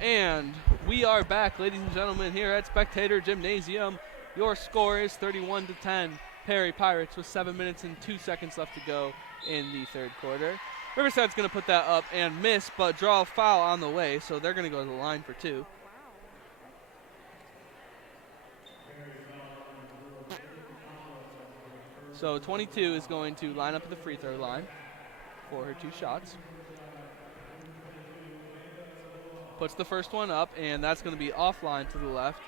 And we are back, ladies and gentlemen, here at Spectator Gymnasium. Your score is 31-10. Perry Pirates with 7 minutes and 2 seconds left to go in the third quarter. Riverside's going to put that up and miss, but draw a foul on the way, so they're going to go to the line for two. So 22 is going to line up at the free throw line for her 2 shots. Puts the first one up, and that's going to be offline to the left.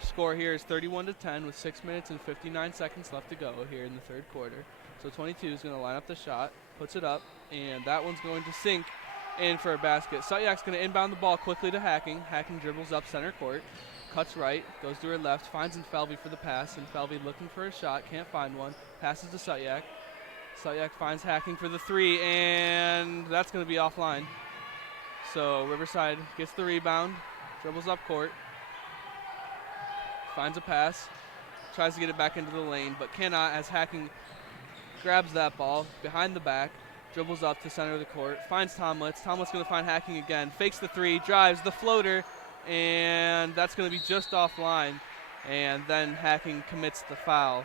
Score here is 31-10 with 6 minutes and 59 seconds left to go here in the third quarter. So 22 is going to line up the shot, puts it up, and that one's going to sink in for a basket. Sutyak's going to inbound the ball quickly to Hacking. Hacking dribbles up center court, cuts right, goes to her left, finds Infelvi for the pass. Infelvi looking for a shot, can't find one, passes to Sutyak. Sutyak finds Hacking for the three, and that's going to be offline. So Riverside gets the rebound, dribbles up court, finds a pass, tries to get it back into the lane, but cannot as Hacking grabs that ball behind the back, dribbles up to center of the court, finds Tomlitz. Tomlitz going to find Hacking again, fakes the three, drives the floater, and that's going to be just offline. And then Hacking commits the foul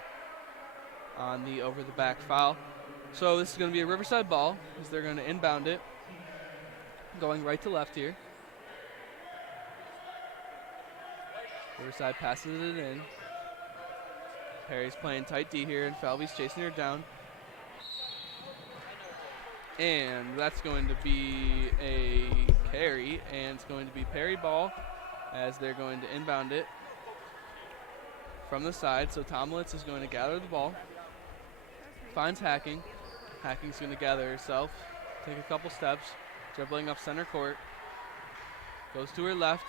on the over-the-back foul. So this is going to be a Riverside ball as they're going to inbound it. Going right to left here. Riverside passes it in. Perry's playing tight D here, and Falvey's chasing her down. And that's going to be a carry, and it's going to be Perry ball as they're going to inbound it from the side. So Tomlitz is going to gather the ball, finds Hacking. Hacking's going to gather herself, take a couple steps, dribbling up center court, goes to her left,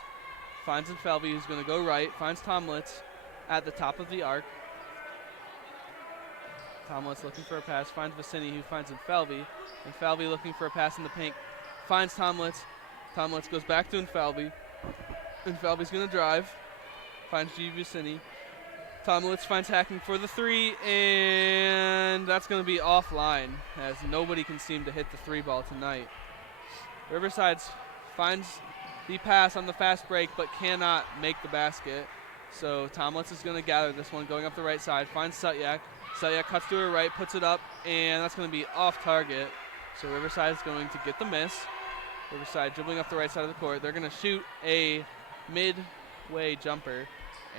finds Infelvi, who's going to go right, finds Tomlitz at the top of the arc. Tomlitz looking for a pass, finds Vicini, who finds Infelvi. Infelvi looking for a pass in the paint, finds Tomlitz. Tomlitz goes back to Infelvi. Infelvi's going to drive, finds G. Vicini. Tomlitz finds Hacking for the three, and that's going to be offline as nobody can seem to hit the three ball tonight. Riverside finds the pass on the fast break but cannot make the basket. So Tomlitz is going to gather this one, going up the right side, finds Sutyak. Sutyak cuts to her right, puts it up, and that's going to be off target. So Riverside is going to get the miss. Riverside dribbling up the right side of the court. They're going to shoot a midway jumper,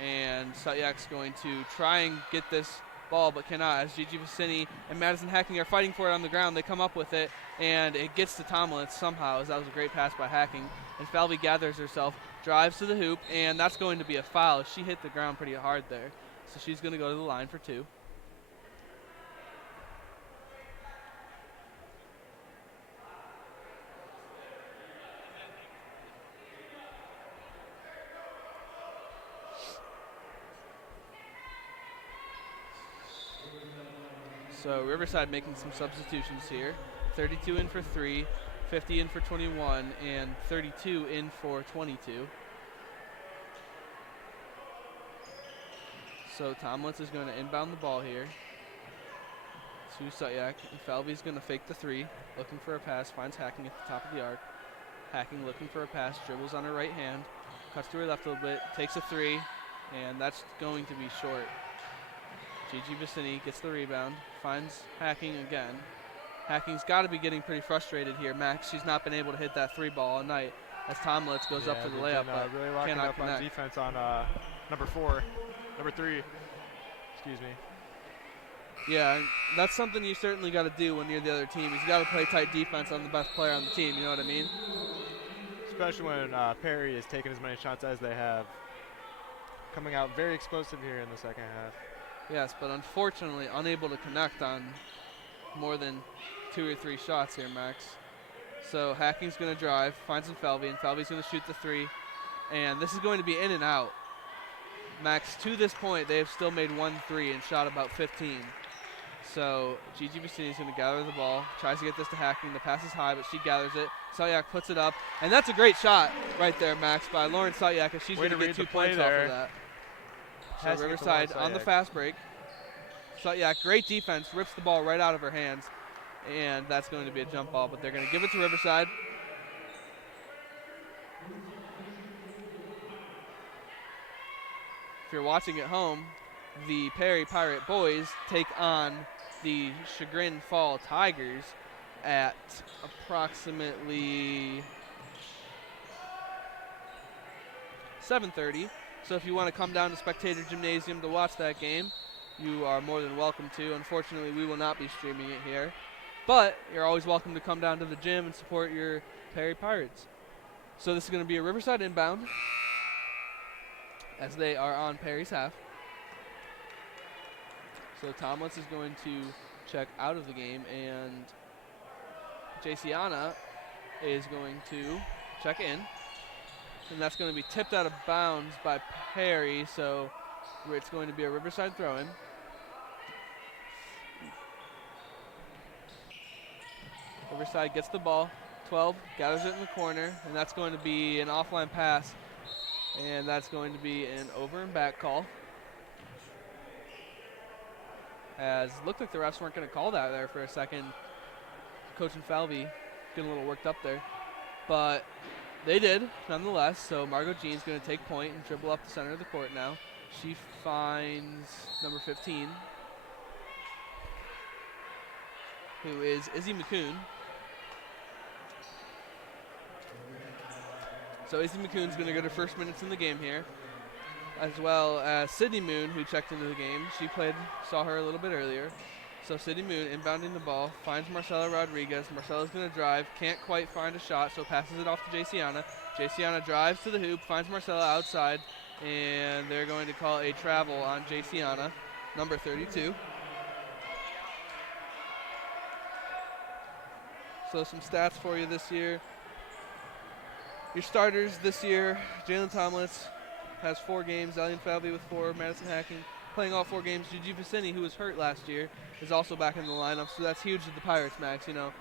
and Sutyak's going to try and get this ball but cannot as Gigi Vicini and Madison Hacking are fighting for it on the ground. They come up with it, and it gets to Tomlitz somehow as that was a great pass by Hacking. And Falvey gathers herself, drives to the hoop, and that's going to be a foul. She hit the ground pretty hard there. So she's going to go to the line for two. So Riverside making some substitutions here. 32 in for 3, 50 in for 21, and 32 in for 22. So Tomlitz is going to inbound the ball here to Sutyak. Falvey's going to fake the 3, looking for a pass, finds Hacking at the top of the arc. Hacking looking for a pass, dribbles on her right hand, cuts to her left a little bit, takes a 3, and that's going to be short. Gigi Vicini gets the rebound, finds Hacking again. Hacking's got to be getting pretty frustrated here, Max. She's not been able to hit that 3 ball all night as Tomlitz goes up for the layup, but really locking cannot up connect. on defense on number 3. Excuse me. Yeah, and that's something you certainly got to do when you're the other team. You got to play tight defense on the best player on the team, you know what I mean? Especially when Perry is taking as many shots as they have. Coming out very explosive here in the second half. Yes, but unfortunately unable to connect on more than 2 or 3 shots here, Max. So Hacking's going to drive, finds in Falvey, and Falvey's going to shoot the 3. And this is going to be in and out. Max, to this point, they have still made 1 3 and shot about 15. So Gigi Vicini is going to gather the ball, tries to get this to Hacking. The pass is high, but she gathers it. Sutyak puts it up, and that's a great shot right there, Max, by Lauren Sutyak, and she's going to get 2 points off of that. So Riverside on the fast break. Sutyak, great defense, rips the ball right out of her hands, and that's going to be a jump ball, but they're going to give it to Riverside. If you're watching at home, the Perry Pirate boys take on the Chagrin Fall Tigers at approximately 7:30. So if you want to come down to Spectator Gymnasium to watch that game, you are more than welcome to. Unfortunately, we will not be streaming it here. But you're always welcome to come down to the gym and support your Perry Pirates. So this is going to be a Riverside inbound as they are on Perry's half. So Tomlitz is going to check out of the game, and Jaciana is going to check in. And that's going to be tipped out of bounds by Perry, so it's going to be a Riverside throw-in. Riverside gets the ball. 12 gathers it in the corner, and that's going to be an offline pass, and that's going to be an over and back call. As it looked like the refs weren't going to call that there for a second. Coach and Falvey getting a little worked up there. But they did, nonetheless. So Margot Jean's going to take point and dribble up the center of the court now. She finds number 15, who is Izzy McCoon. So Izzy McCoon's going to get her first minutes in the game here, as well as Sydney Moon, who checked into the game. She saw her a little bit earlier. So Sydney Moon inbounding the ball, finds Marcela Rodriguez. Marcela's going to drive, can't quite find a shot, so passes it off to Jaciana. Jaciana drives to the hoop, finds Marcela outside, and they're going to call a travel on Jaciana, number 32. So some stats for you this year. Your starters this year, Jalen Tomlitz has 4 games, Zalian Falvey with 4, Madison Hacking playing all 4 games. Gigi Vicini, who was hurt last year, is also back in the lineup, so that's huge to the Pirates, Max. You know,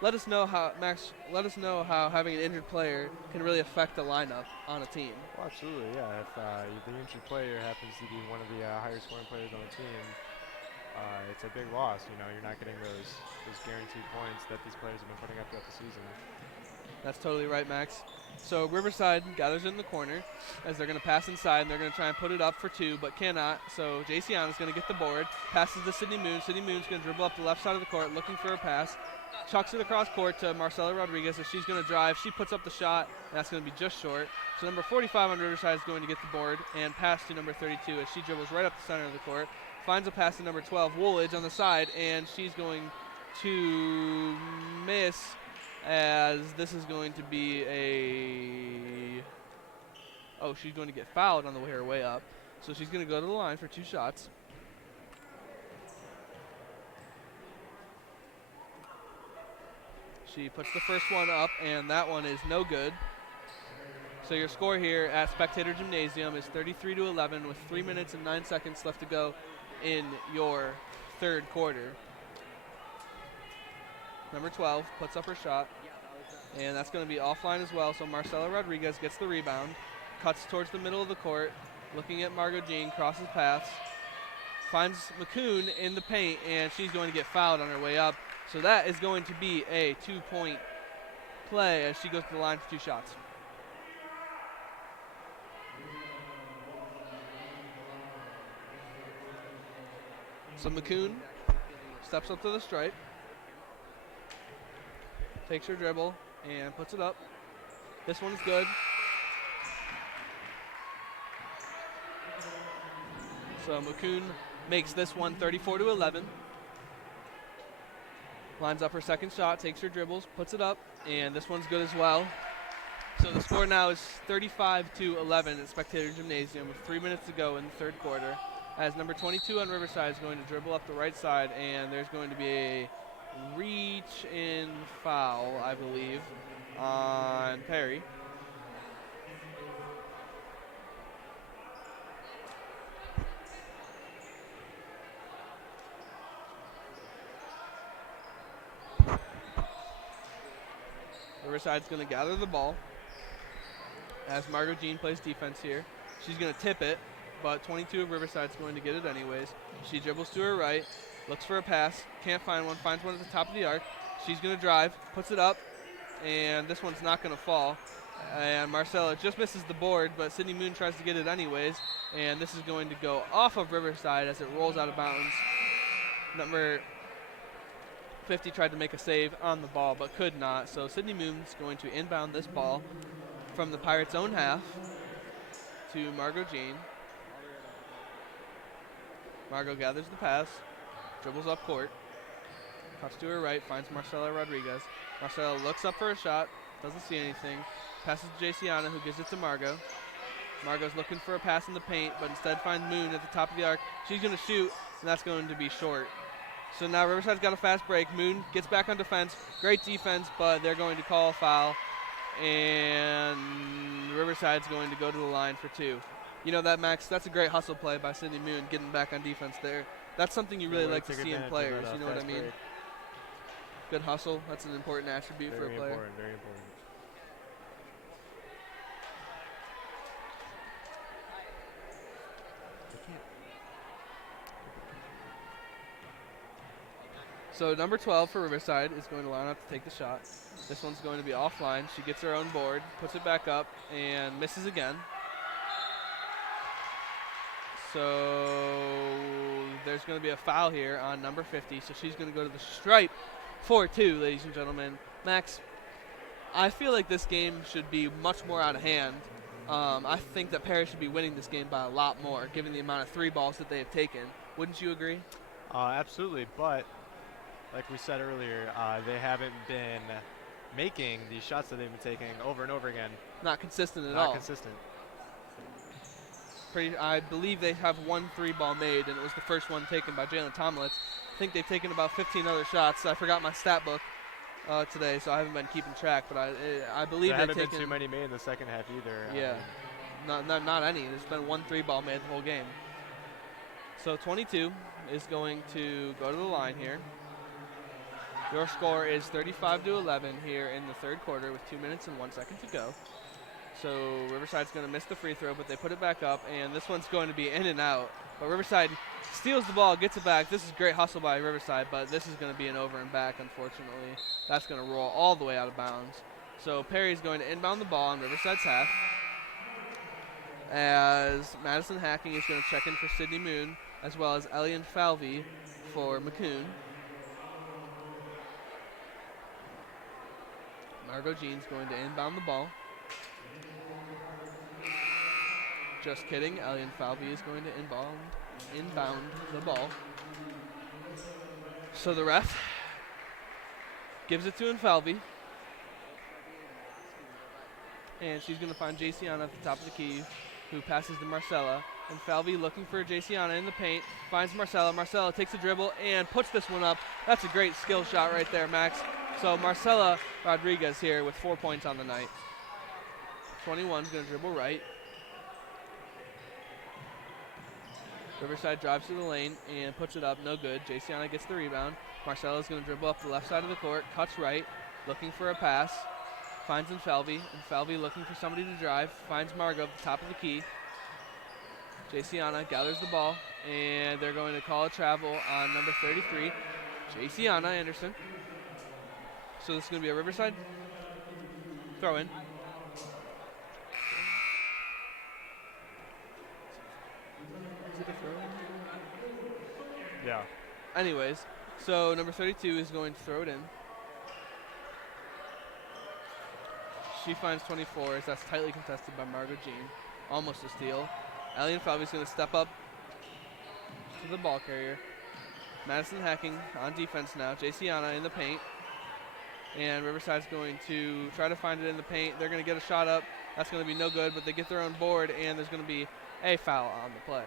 let us know how having an injured player can really affect the lineup on a team. Well, absolutely, yeah. If the injured player happens to be one of the higher scoring players on the team, it's a big loss. You know, you're not getting those guaranteed points that these players have been putting up throughout the season. That's totally right, Max. So Riverside gathers in the corner as they're going to pass inside, and they're going to try and put it up for 2, but cannot. So Jaciana's going to get the board, passes to Sydney Moon. Sydney Moon's going to dribble up the left side of the court, looking for a pass. Chucks it across court to Marcela Rodriguez as she's going to drive. She puts up the shot, and that's going to be just short. So number 45 on Riverside is going to get the board and pass to number 32 as she dribbles right up the center of the court. Finds a pass to number 12, Woolidge, on the side, and she's going to miss, as this is going to be she's going to get fouled on her way up. So she's going to go to the line for 2 shots. She puts the first one up, and that one is no good. So your score here at Spectator Gymnasium is 33-11 with 3 minutes and 9 seconds left to go in your third quarter. Number 12 puts up her shot, and that's going to be offline as well. So Marcela Rodriguez gets the rebound, cuts towards the middle of the court, looking at Margot Jean, crosses paths, finds McCoon in the paint, and she's going to get fouled on her way up. So that is going to be a 2-point play as she goes to the line for 2 shots. So McCoon steps up to the stripe, takes her dribble, and puts it up. This one's good. So McCoon makes this one 34-11. Lines up her second shot, takes her dribbles, puts it up, and this one's good as well. So the score now is 35-11 at Spectator Gymnasium with 3 minutes to go in the third quarter. As number 22 on Riverside is going to dribble up the right side, and there's going to be a reach-in foul, I believe, on Perry. Riverside's going to gather the ball as Margot Jean plays defense here. She's going to tip it, but 22 of Riverside's going to get it anyways. She dribbles to her right, looks for a pass, can't find one, finds one at the top of the arc. She's going to drive, puts it up, and this one's not going to fall. And Marcella just misses the board, but Sydney Moon tries to get it anyways, and this is going to go off of Riverside as it rolls out of bounds. Number 50 tried to make a save on the ball, but could not. So Sydney Moon's going to inbound this ball from the Pirates' own half to Margot Jean. Margot gathers the pass, dribbles up court, cuts to her right, finds Marcela Rodriguez. Marcela looks up for a shot, doesn't see anything, passes to Jayciana, who gives it to Margot. Margot's looking for a pass in the paint, but instead finds Moon at the top of the arc. She's going to shoot, and that's going to be short. So now Riverside's got a fast break. Moon gets back on defense. Great defense, but they're going to call a foul. And Riverside's going to go to the line for 2. You know that, Max, that's a great hustle play by Sydney Moon, getting back on defense there. That's something you really like to see in players, you know what I mean? Break. Good hustle. That's an important attribute for a player. Very important. So number 12 for Riverside is going to line up to take the shot. This one's going to be offline. She gets her own board, puts it back up, and misses again. So there's going to be a foul here on number 50. So she's going to go to the stripe for 2, ladies and gentlemen. Max, I feel like this game should be much more out of hand. I think that Perry should be winning this game by a lot more, given the amount of 3 balls that they have taken. Wouldn't you agree? Absolutely, but like we said earlier, they haven't been making these shots that they've been taking over and over again. Not consistent at all. Not consistent. I believe they have 1 3-ball made, and it was the first one taken by Jalen Tomlitz. I think they've taken about 15 other shots. I forgot my stat book today, so I haven't been keeping track. But I believe there they've haven't taken been too many made in the second half either. Yeah, not any. There's been 1 3-ball made the whole game. So 22 is going to go to the line here. Your score is 35-11 here in the third quarter with 2 minutes and 1 second to go. So Riverside's going to miss the free throw, but they put it back up, and this one's going to be in and out. But Riverside steals the ball, gets it back. This is great hustle by Riverside, but this is going to be an over and back, unfortunately. That's going to roll all the way out of bounds. So Perry's going to inbound the ball on Riverside's half, as Madison Hacking is going to check in for Sydney Moon, as well as Elian Falvey for McCoon. Margot Jean's going to inbound the ball. Just kidding. Elian Falvey is going to inbound the ball. So the ref gives it to Falvey. And she's going to find Jayciana at the top of the key, who passes to Marcella. And Falvey looking for Jayciana in the paint. Finds Marcella. Marcella takes a dribble and puts this one up. That's a great skill shot right there, Max. So Marcela Rodriguez here with 4 points on the night. 21's going to dribble right. Riverside drives to the lane and puts it up. No good. Jayciana gets the rebound. Marcella's going to dribble up the left side of the court, cuts right, looking for a pass, finds Infalvi. Infalvi looking for somebody to drive, finds Margot at the top of the key. Jayciana gathers the ball, and they're going to call a travel on number 33, Jayciana Anderson. So this is going to be a Riverside throw in. Is it a throw in? Yeah. Anyways, so number 32 is going to throw it in. She finds 24 as that's tightly contested by Margot Jean. Almost a steal. Allie Infalvi's going to step up to the ball carrier. Madison Hacking on defense now. Jayciana in the paint. And Riverside's going to try to find it in the paint. They're going to get a shot up. That's going to be no good, but they get their own board, and there's going to be a foul on the play.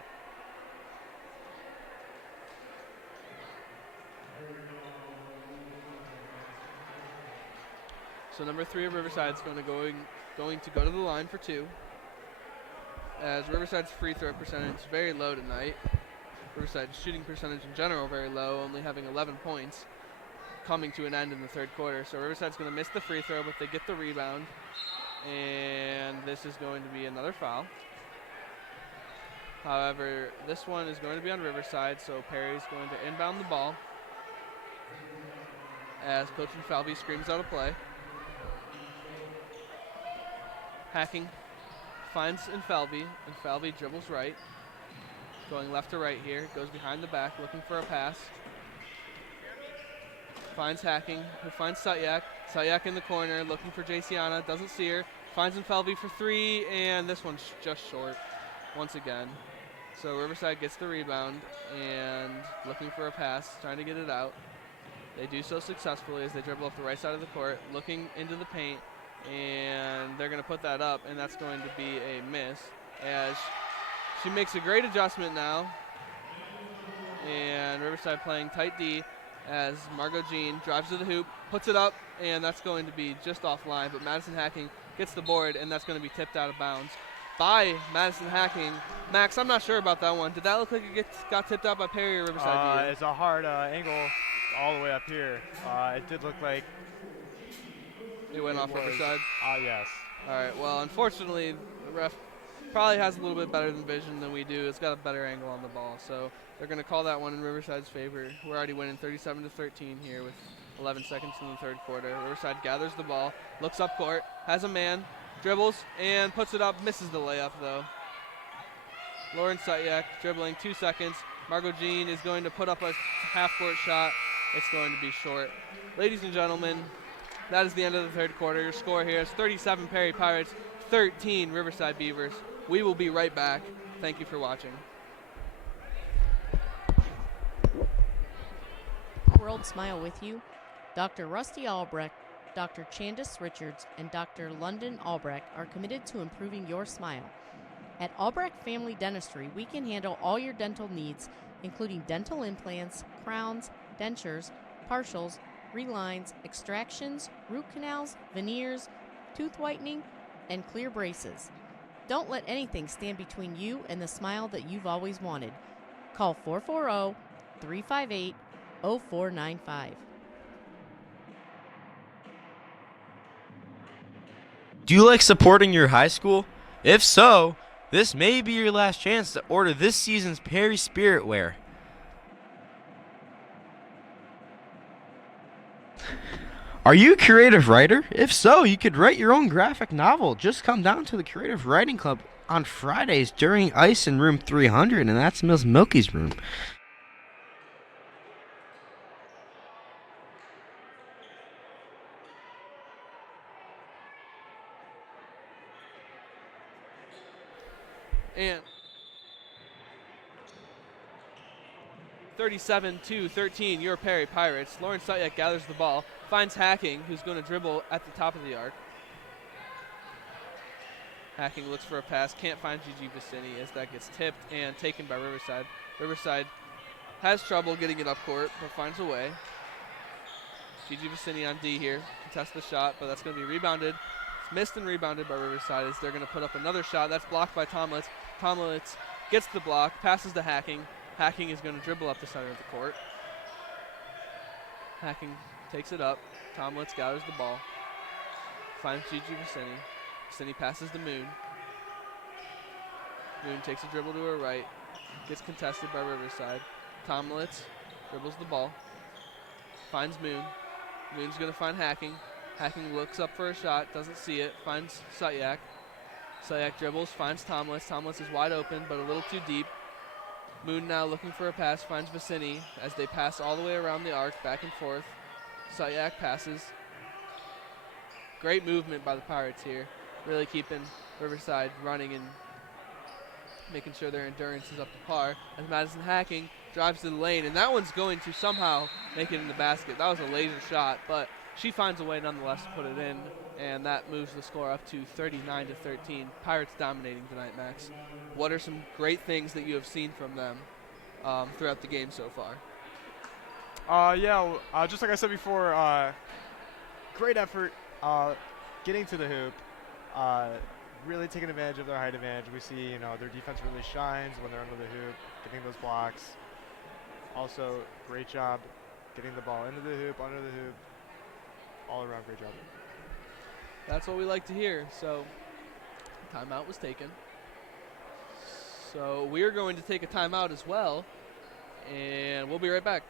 So number 3 of Riverside's going to go to the line for 2. As Riverside's free throw percentage is very low tonight. Riverside's shooting percentage in general very low, only having 11 points, coming to an end in the third quarter. So Riverside's going to miss the free throw, but they get the rebound. And this is going to be another foul. However, this one is going to be on Riverside, so Perry's going to inbound the ball as Coach Infalvi screams out a play. Hacking finds Infalvi. Infalvi dribbles right. Going left to right here. Goes behind the back looking for a pass. Finds Hacking, who finds Sutyak. Sutyak in the corner looking for Jayciana. Doesn't see her. Finds Infalvi for 3, and this one's just short once again. So Riverside gets the rebound and looking for a pass, trying to get it out. They do so successfully as they dribble up the right side of the court, looking into the paint, and they're going to put that up, and that's going to be a miss as she makes a great adjustment now. And Riverside playing tight D as Margot Jean drives to the hoop, puts it up, and that's going to be just offline. But Madison Hacking gets the board, and that's going to be tipped out of bounds by Madison Hacking. Max, I'm not sure about that one. Did that look like it got tipped out by Perry or Riverside? It's a hard angle all the way up here. It did look like it went off Riverside? Yes. All right, well, unfortunately, the ref probably has a little bit better vision than we do. It's got a better angle on the ball, so they're going to call that one in Riverside's favor. We're already winning 37-13 here with 11 seconds in the third quarter. Riverside gathers the ball, looks up court, has a man, dribbles, and puts it up, misses the layup, though. Lauren Sutyak dribbling 2 seconds. Margot Jean is going to put up a half-court shot. It's going to be short. Ladies and gentlemen, that is the end of the third quarter. Your score here is 37 Perry Pirates, 13 Riverside Beavers. We will be right back. Thank you for watching. World Smile with you, Dr. Rusty Albrecht, Dr. Chandis Richards, and Dr. London Albrecht are committed to improving your smile. At Albrecht Family Dentistry, we can handle all your dental needs, including dental implants, crowns, dentures, partials, relines, extractions, root canals, veneers, tooth whitening, and clear braces. Don't let anything stand between you and the smile that you've always wanted. Call 440-358-0495. Do you like supporting your high school? If so, this may be your last chance to order this season's Perry Spirit Wear. Are you a creative writer? If so, you could write your own graphic novel. Just come down to the Creative Writing Club on Fridays during ice in room 300, and that's Miss Milky's room. And 37-13, your Perry Pirates. Lauren Sutyak gathers the ball, finds Hacking, who's going to dribble at the top of the arc. Hacking looks for a pass, can't find Gigi Vicini as that gets tipped and taken by Riverside. Riverside has trouble getting it up court, but finds a way. Gigi Vicini on D here, contests the shot, but that's going to be rebounded. It's missed and rebounded by Riverside as they're going to put up another shot. That's blocked by Tomlitz. Tomlitz gets the block, passes to Hacking. Hacking is going to dribble up the center of the court. Hacking takes it up. Tomlitz gathers the ball. Finds Gigi Vicini. Vicini passes to Moon. Moon takes a dribble to her right. Gets contested by Riverside. Tomlitz dribbles the ball. Finds Moon. Moon's going to find Hacking. Hacking looks up for a shot. Doesn't see it. Finds Sutyak. Sutyak dribbles. Finds Tomlitz. Tomlitz is wide open, but a little too deep. Moon now looking for a pass. Finds Vicini as they pass all the way around the arc, back and forth. Sutyak passes. Great movement by the Pirates here. Really keeping Riverside running and making sure their endurance is up to par. As Madison Hacking drives to the lane, and that one's going to somehow make it in the basket. That was a laser shot, but she finds a way nonetheless to put it in, and that moves the score up to 39-13. Pirates dominating tonight, Max. What are some great things that you have seen from them throughout the game so far? Just like I said before, great effort getting to the hoop, really taking advantage of their height advantage. We see, their defense really shines when they're under the hoop, getting those blocks. Also, great job getting the ball into the hoop, under the hoop, all around great job. That's what we like to hear. So, timeout was taken. So, we're going to take a timeout as well, and we'll be right back.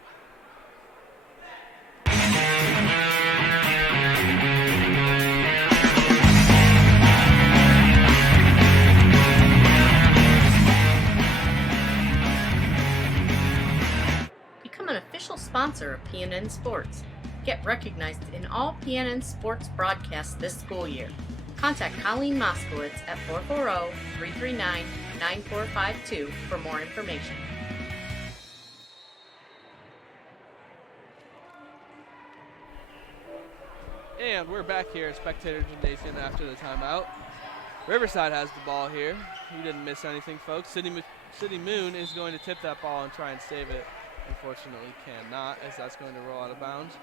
Become an official sponsor of PNN Sports. Get recognized in all PNN Sports broadcasts this school year. Contact Colleen Moskowitz at 440-339-9452 for more information. And we're back here at Spectator Gymnasium after the timeout. Riverside has the ball here. You didn't miss anything, folks. City Moon is going to tip that ball and try and save it. Unfortunately cannot, as that's going to roll out of bounds.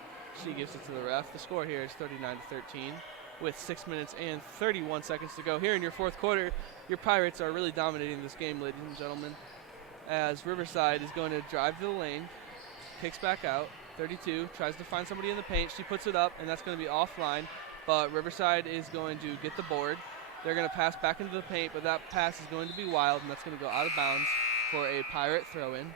She gives it to the ref. The score here is 39-13 with 6 minutes and 31 seconds to go. Here in your fourth quarter, your Pirates are really dominating this game, ladies and gentlemen, as Riverside is going to drive to the lane, kicks back out. 32 tries to find somebody in the paint. She puts it up, and that's going to be offline, but Riverside is going to get the board. They're going to pass back into the paint, but that pass is going to be wild, and that's going to go out of bounds for a Pirate throw-in.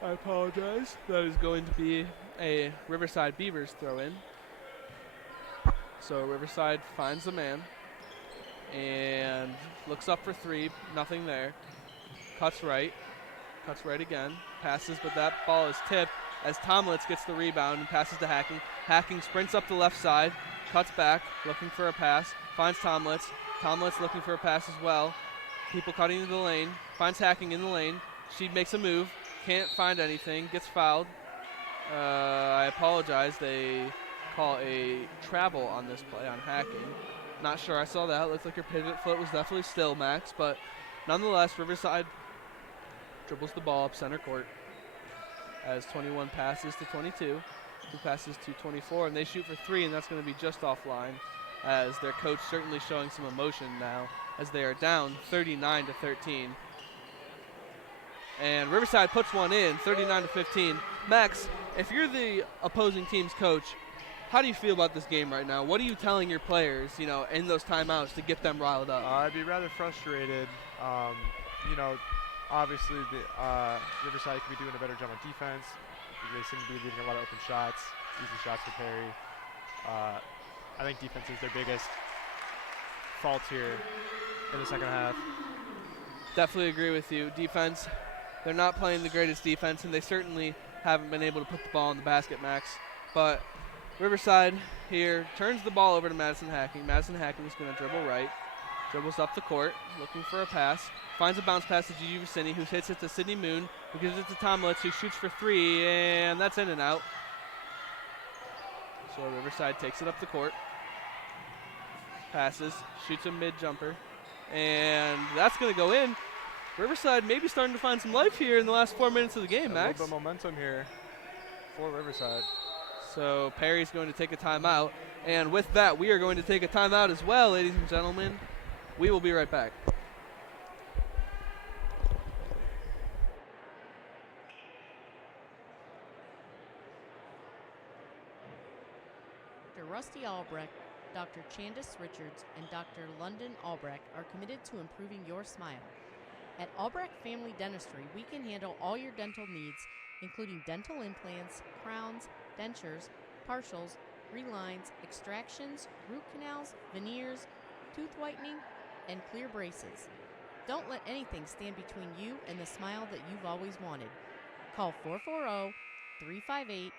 I apologize. That is going to be a Riverside Beavers throw-in. So Riverside finds the man and looks up for three. Nothing there. Cuts right again. Passes, but that ball is tipped as Tomlitz gets the rebound and passes to Hacking. Hacking sprints up the left side, cuts back, looking for a pass, finds Tomlitz. Tomlitz looking for a pass as well. People cutting into the lane, finds Hacking in the lane. She makes a move, can't find anything, gets fouled. I apologize. They call a travel on this play on Hacking. Not sure I saw that. Looks like her pivot foot was definitely still, Max, but nonetheless, Riverside dribbles the ball up center court as 21 passes to 22, 2 passes to 24, and they shoot for three, and that's going to be just offline as their coach certainly showing some emotion now as they are down 39-13. And Riverside puts one in, 39-15. Max, if you're the opposing team's coach, how do you feel about this game right now? What are you telling your players, in those timeouts to get them riled up? I'd be rather frustrated. Obviously, Riverside could be doing a better job on defense. They seem to be leaving a lot of open shots, easy shots for Perry. I think defense is their biggest fault here in the second half. Definitely agree with you. Defense, they're not playing the greatest defense, and they certainly haven't been able to put the ball in the basket, Max. But Riverside here turns the ball over to Madison Hacking. Madison Hacking is going to dribble right, dribbles up the court, looking for a pass, finds a bounce pass to Gigi Vicini, who hits it to Sydney Moon, who gives it to Tomlitz, who shoots for three, and that's in and out. So Riverside takes it up the court, passes, shoots a mid-jumper, and that's going to go in. Riverside maybe starting to find some life here in the last 4 minutes of the game, Max. A little bit of momentum here for Riverside. So Perry's going to take a timeout. And with that, we are going to take a timeout as well, ladies and gentlemen. We will be right back. Dr. Rusty Albrecht, Dr. Chandis Richards, and Dr. London Albrecht are committed to improving your smile. At Albrecht Family Dentistry, we can handle all your dental needs, including dental implants, crowns, dentures, partials, relines, extractions, root canals, veneers, tooth whitening, and clear braces. Don't let anything stand between you and the smile that you've always wanted. Call 440-358-0495.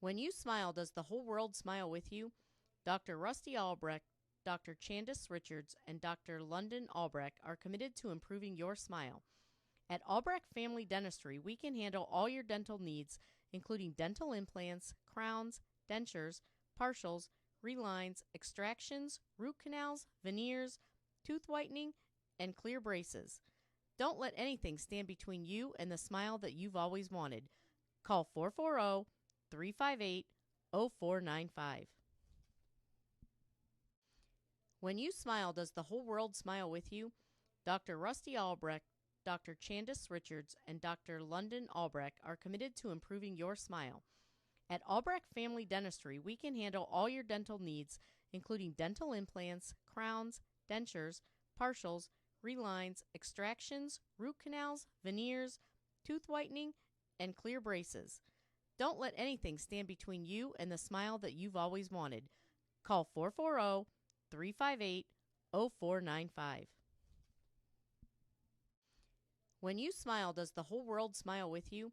When you smile, does the whole world smile with you? Dr. Rusty Albrecht, Dr. Chandis Richards, and Dr. London Albrecht are committed to improving your smile. At Albrecht Family Dentistry, we can handle all your dental needs, including dental implants, crowns, dentures, partials, relines, extractions, root canals, veneers, tooth whitening, and clear braces. Don't let anything stand between you and the smile that you've always wanted. Call 440-358-0495. When you smile, does the whole world smile with you? Dr. Rusty Albrecht, Dr. Chandis Richards, and Dr. London Albrecht are committed to improving your smile. At Albrecht Family Dentistry, we can handle all your dental needs, including dental implants, crowns, dentures, partials, relines, extractions, root canals, veneers, tooth whitening, and clear braces. Don't let anything stand between you and the smile that you've always wanted. Call 440-358-0495. When you smile, does the whole world smile with you?